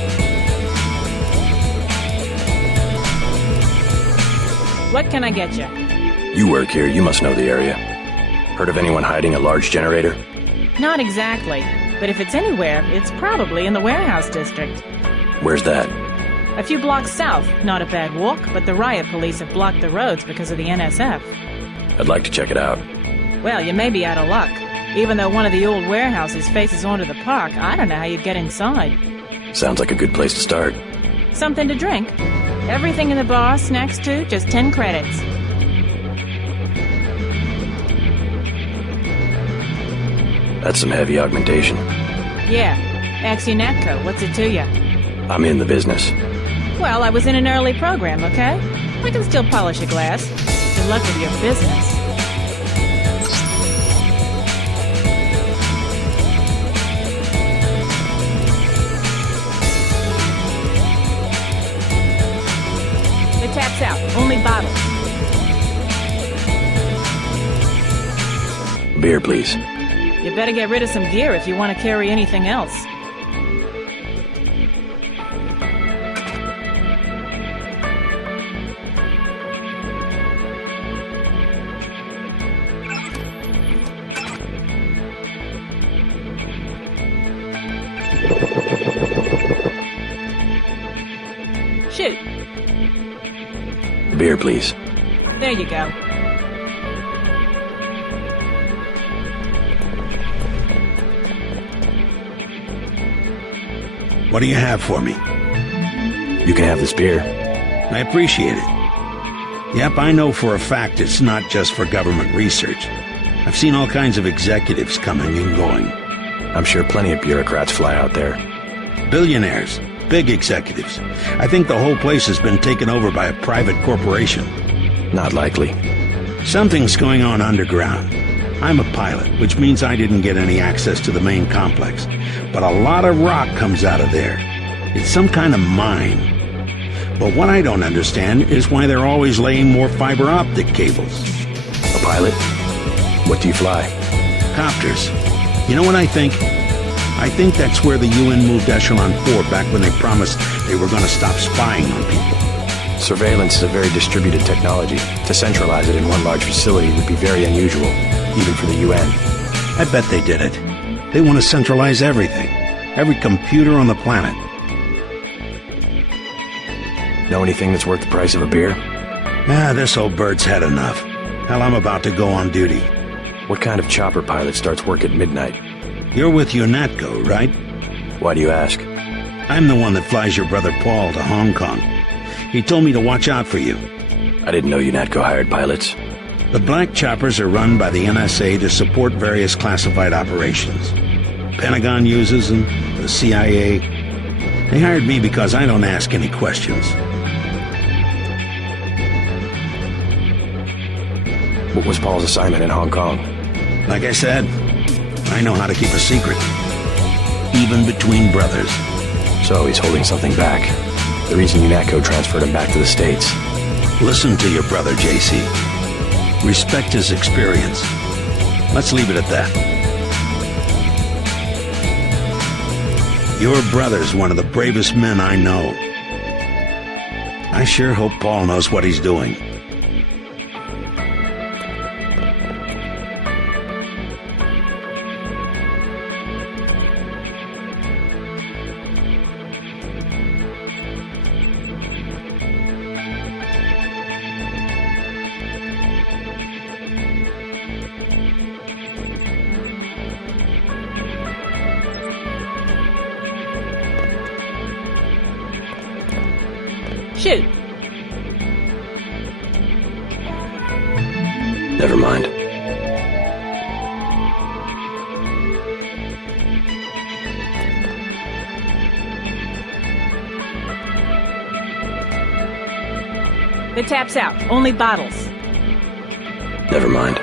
What can I get you? You work here, you must know the area. Heard of anyone hiding a large generator? Not exactly. But if it's anywhere, it's probably in the warehouse district. Where's that? A few blocks south. Not a bad walk, but the riot police have blocked the roads because of the NSF. I'd like to check it out. Well, you may be out of luck. Even though one of the old warehouses faces onto the park, I don't know how you'd get inside. Sounds like a good place to start. Something to drink. Everything in the bar, snacks too, just 10 credits. That's some heavy augmentation. Yeah. Ask your Natco, what's it to you? I'm in the business. Well, I was in an early program, okay? I can still polish a glass. Good luck with your business. The tap's out. Only bottles. Beer, please. You better get rid of some gear if you want to carry anything else. Shoot. Beer, please. There you go. What do you have for me? You can have this beer. I appreciate it. Yep, I know for a fact it's not just for government research. I've seen all kinds of executives coming and going. I'm sure plenty of bureaucrats fly out there. Billionaires. Big executives. I think the whole place has been taken over by a private corporation. Not likely. Something's going on underground. I'm a pilot, which means I didn't get any access to the main complex. But a lot of rock comes out of there. It's some kind of mine. But what I don't understand is why they're always laying more fiber optic cables. A pilot? What do you fly? Copters. You know what I think? I think that's where the UN moved Echelon 4 back when they promised they were going to stop spying on people. Surveillance is a very distributed technology. To centralize it in one large facility would be very unusual, even for the UN. I bet they did it. They want to centralize everything. Every computer on the planet. Know anything that's worth the price of a beer? This old bird's had enough. Hell, I'm about to go on duty. What kind of chopper pilot starts work at midnight? You're with UNATCO, right? Why do you ask? I'm the one that flies your brother Paul to Hong Kong. He told me to watch out for you. I didn't know UNATCO hired pilots. The black choppers are run by the NSA to support various classified operations. Pentagon uses them, the CIA. They hired me because I don't ask any questions. What was Paul's assignment in Hong Kong? Like I said, I know how to keep a secret. Even between brothers. So he's holding something back. The reason UNATCO transferred him back to the States. Listen to your brother, JC. Respect his experience. Let's leave it at that. Your brother's one of the bravest men I know. I sure hope Paul knows what he's doing. Shoot. Never mind. The tap's out. Only bottles. Never mind.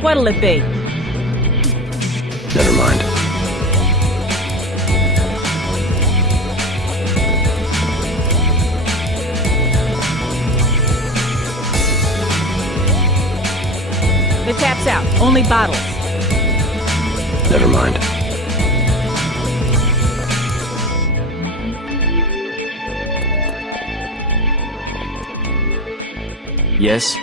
What'll it be? Never mind. The tap's out. Only bottles. Never mind. Yes?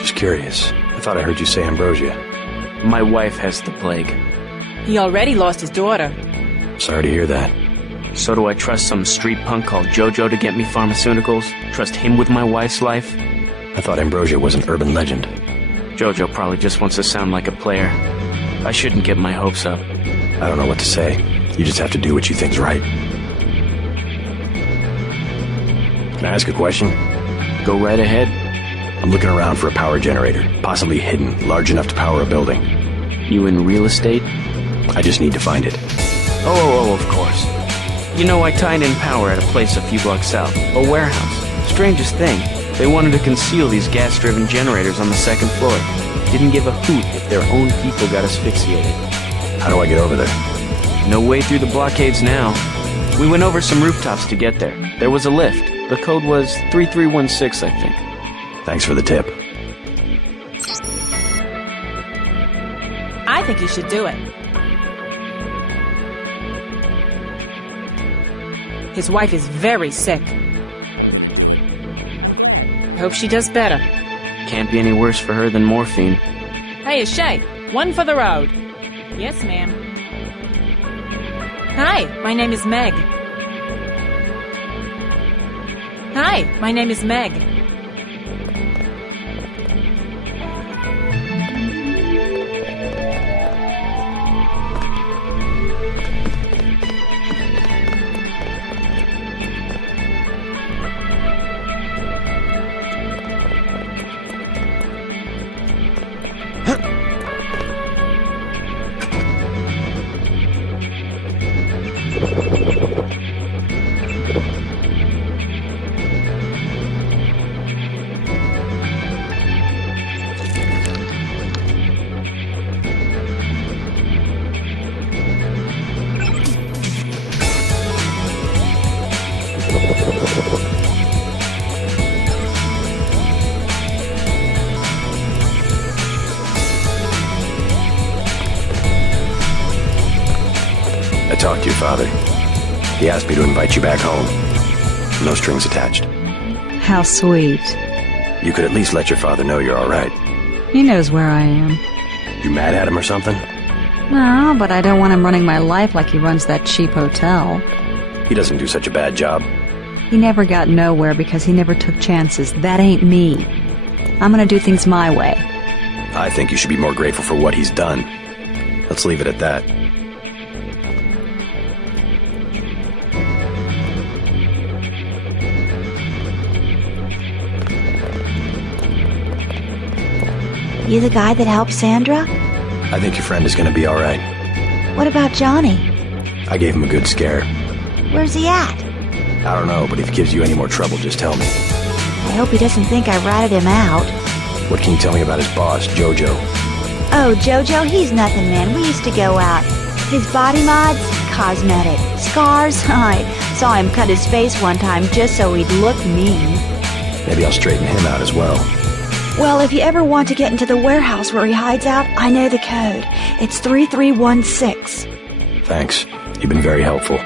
Just curious. I thought I heard you say Ambrosia. My wife has the plague. He already lost his daughter. Sorry to hear that. So do I trust some street punk called Jojo to get me pharmaceuticals? Trust him with my wife's life? I thought Ambrosia was an urban legend. Jojo probably just wants to sound like a player. I shouldn't get my hopes up. I don't know what to say. You just have to do what you think's right. Can I ask a question? Go right ahead. I'm looking around for a power generator, possibly hidden, large enough to power a building. You in real estate? I just need to find it. Oh, of course. You know, I tied in power at a place a few blocks south. A warehouse. Strangest thing, they wanted to conceal these gas-driven generators on the second floor. Didn't give a hoot if their own people got asphyxiated. How do I get over there? No way through the blockades now. We went over some rooftops to get there. There was a lift. The code was 3316, I think. Thanks for the tip. I think he should do it. His wife is very sick. Hope she does better. Can't be any worse for her than morphine. Hey, Shay, one for the road. Yes, ma'am. Hi, my name is Meg. Hi, my name is Meg. I talked to your father. He asked me to invite you back home. No strings attached. How sweet. You could at least let your father know you're all right. He knows where I am. You mad at him or something? No, but I don't want him running my life like he runs that cheap hotel. He doesn't do such a bad job. He never got nowhere because he never took chances. That ain't me. I'm gonna do things my way. I think you should be more grateful for what he's done. Let's leave it at that. You the guy that helped Sandra? I think your friend is going to be all right. What about Johnny? I gave him a good scare. Where's he at? I don't know, but if he gives you any more trouble, just tell me. I hope he doesn't think I ratted him out. What can you tell me about his boss, Jojo? Oh, Jojo, he's nothing, man. We used to go out. His body mods? Cosmetic. Scars? I saw him cut his face one time just so he'd look mean. Maybe I'll straighten him out as well. Well, if you ever want to get into the warehouse where he hides out, I know the code. It's 3316. Thanks. You've been very helpful.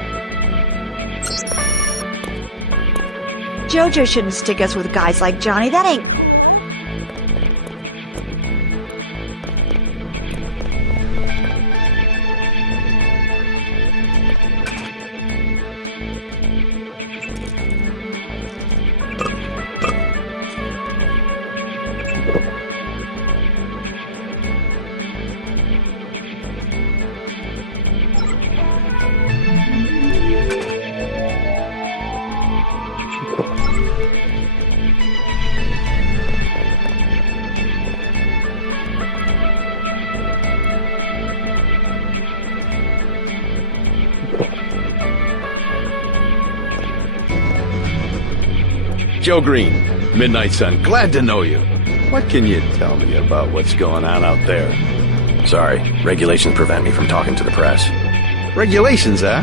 Jojo shouldn't stick us with guys like Johnny. That ain't... Joe Green, Midnight Sun, glad to know you. What can you tell me about what's going on out there? Sorry, regulations prevent me from talking to the press. Regulations, huh?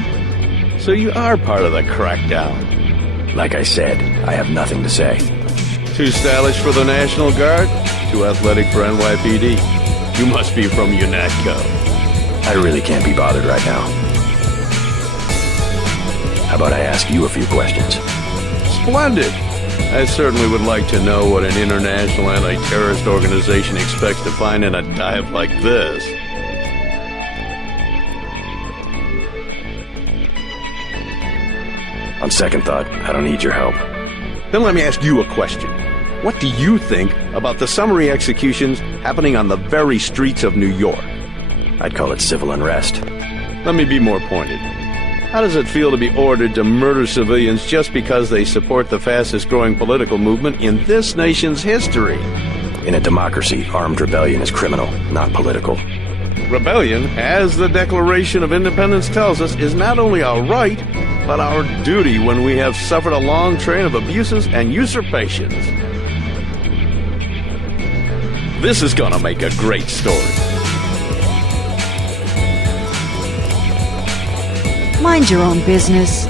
So you are part of the crackdown. Like I said, I have nothing to say. Too stylish for the National Guard? Too athletic for NYPD? You must be from UNATCO. I really can't be bothered right now. How about I ask you a few questions? Splendid! I certainly would like to know what an international anti-terrorist organization expects to find in a dive like this. On second thought, I don't need your help. Then let me ask you a question. What do you think about the summary executions happening on the very streets of New York? I'd call it civil unrest. Let me be more pointed. How does it feel to be ordered to murder civilians just because they support the fastest growing political movement in this nation's history? In a democracy, armed rebellion is criminal, not political. Rebellion, as the Declaration of Independence tells us, is not only our right, but our duty when we have suffered a long train of abuses and usurpations. This is gonna make a great story. Mind your own business.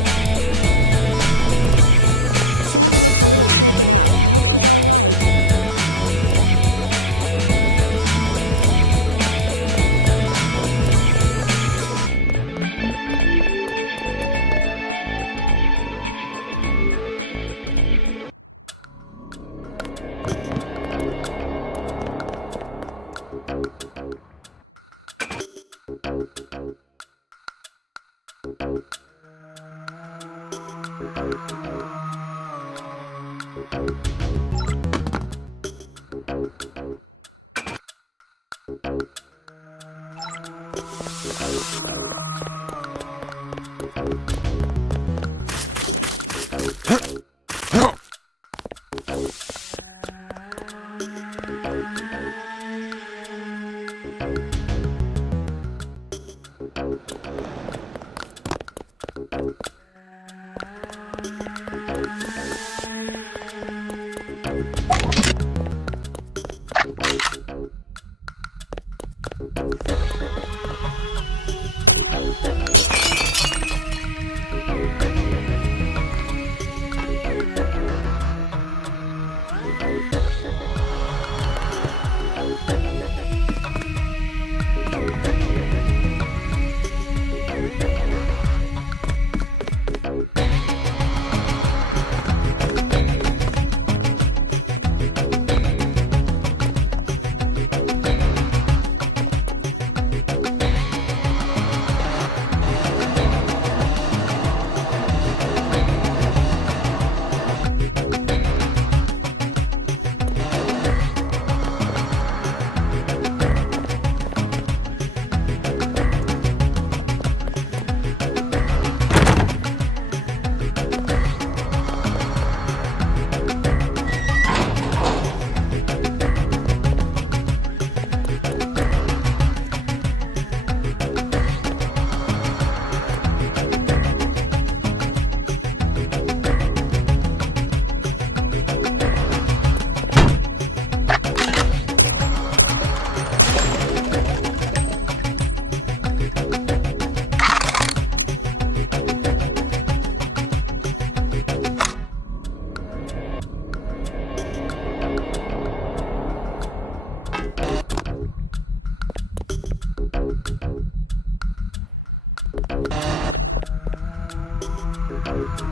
you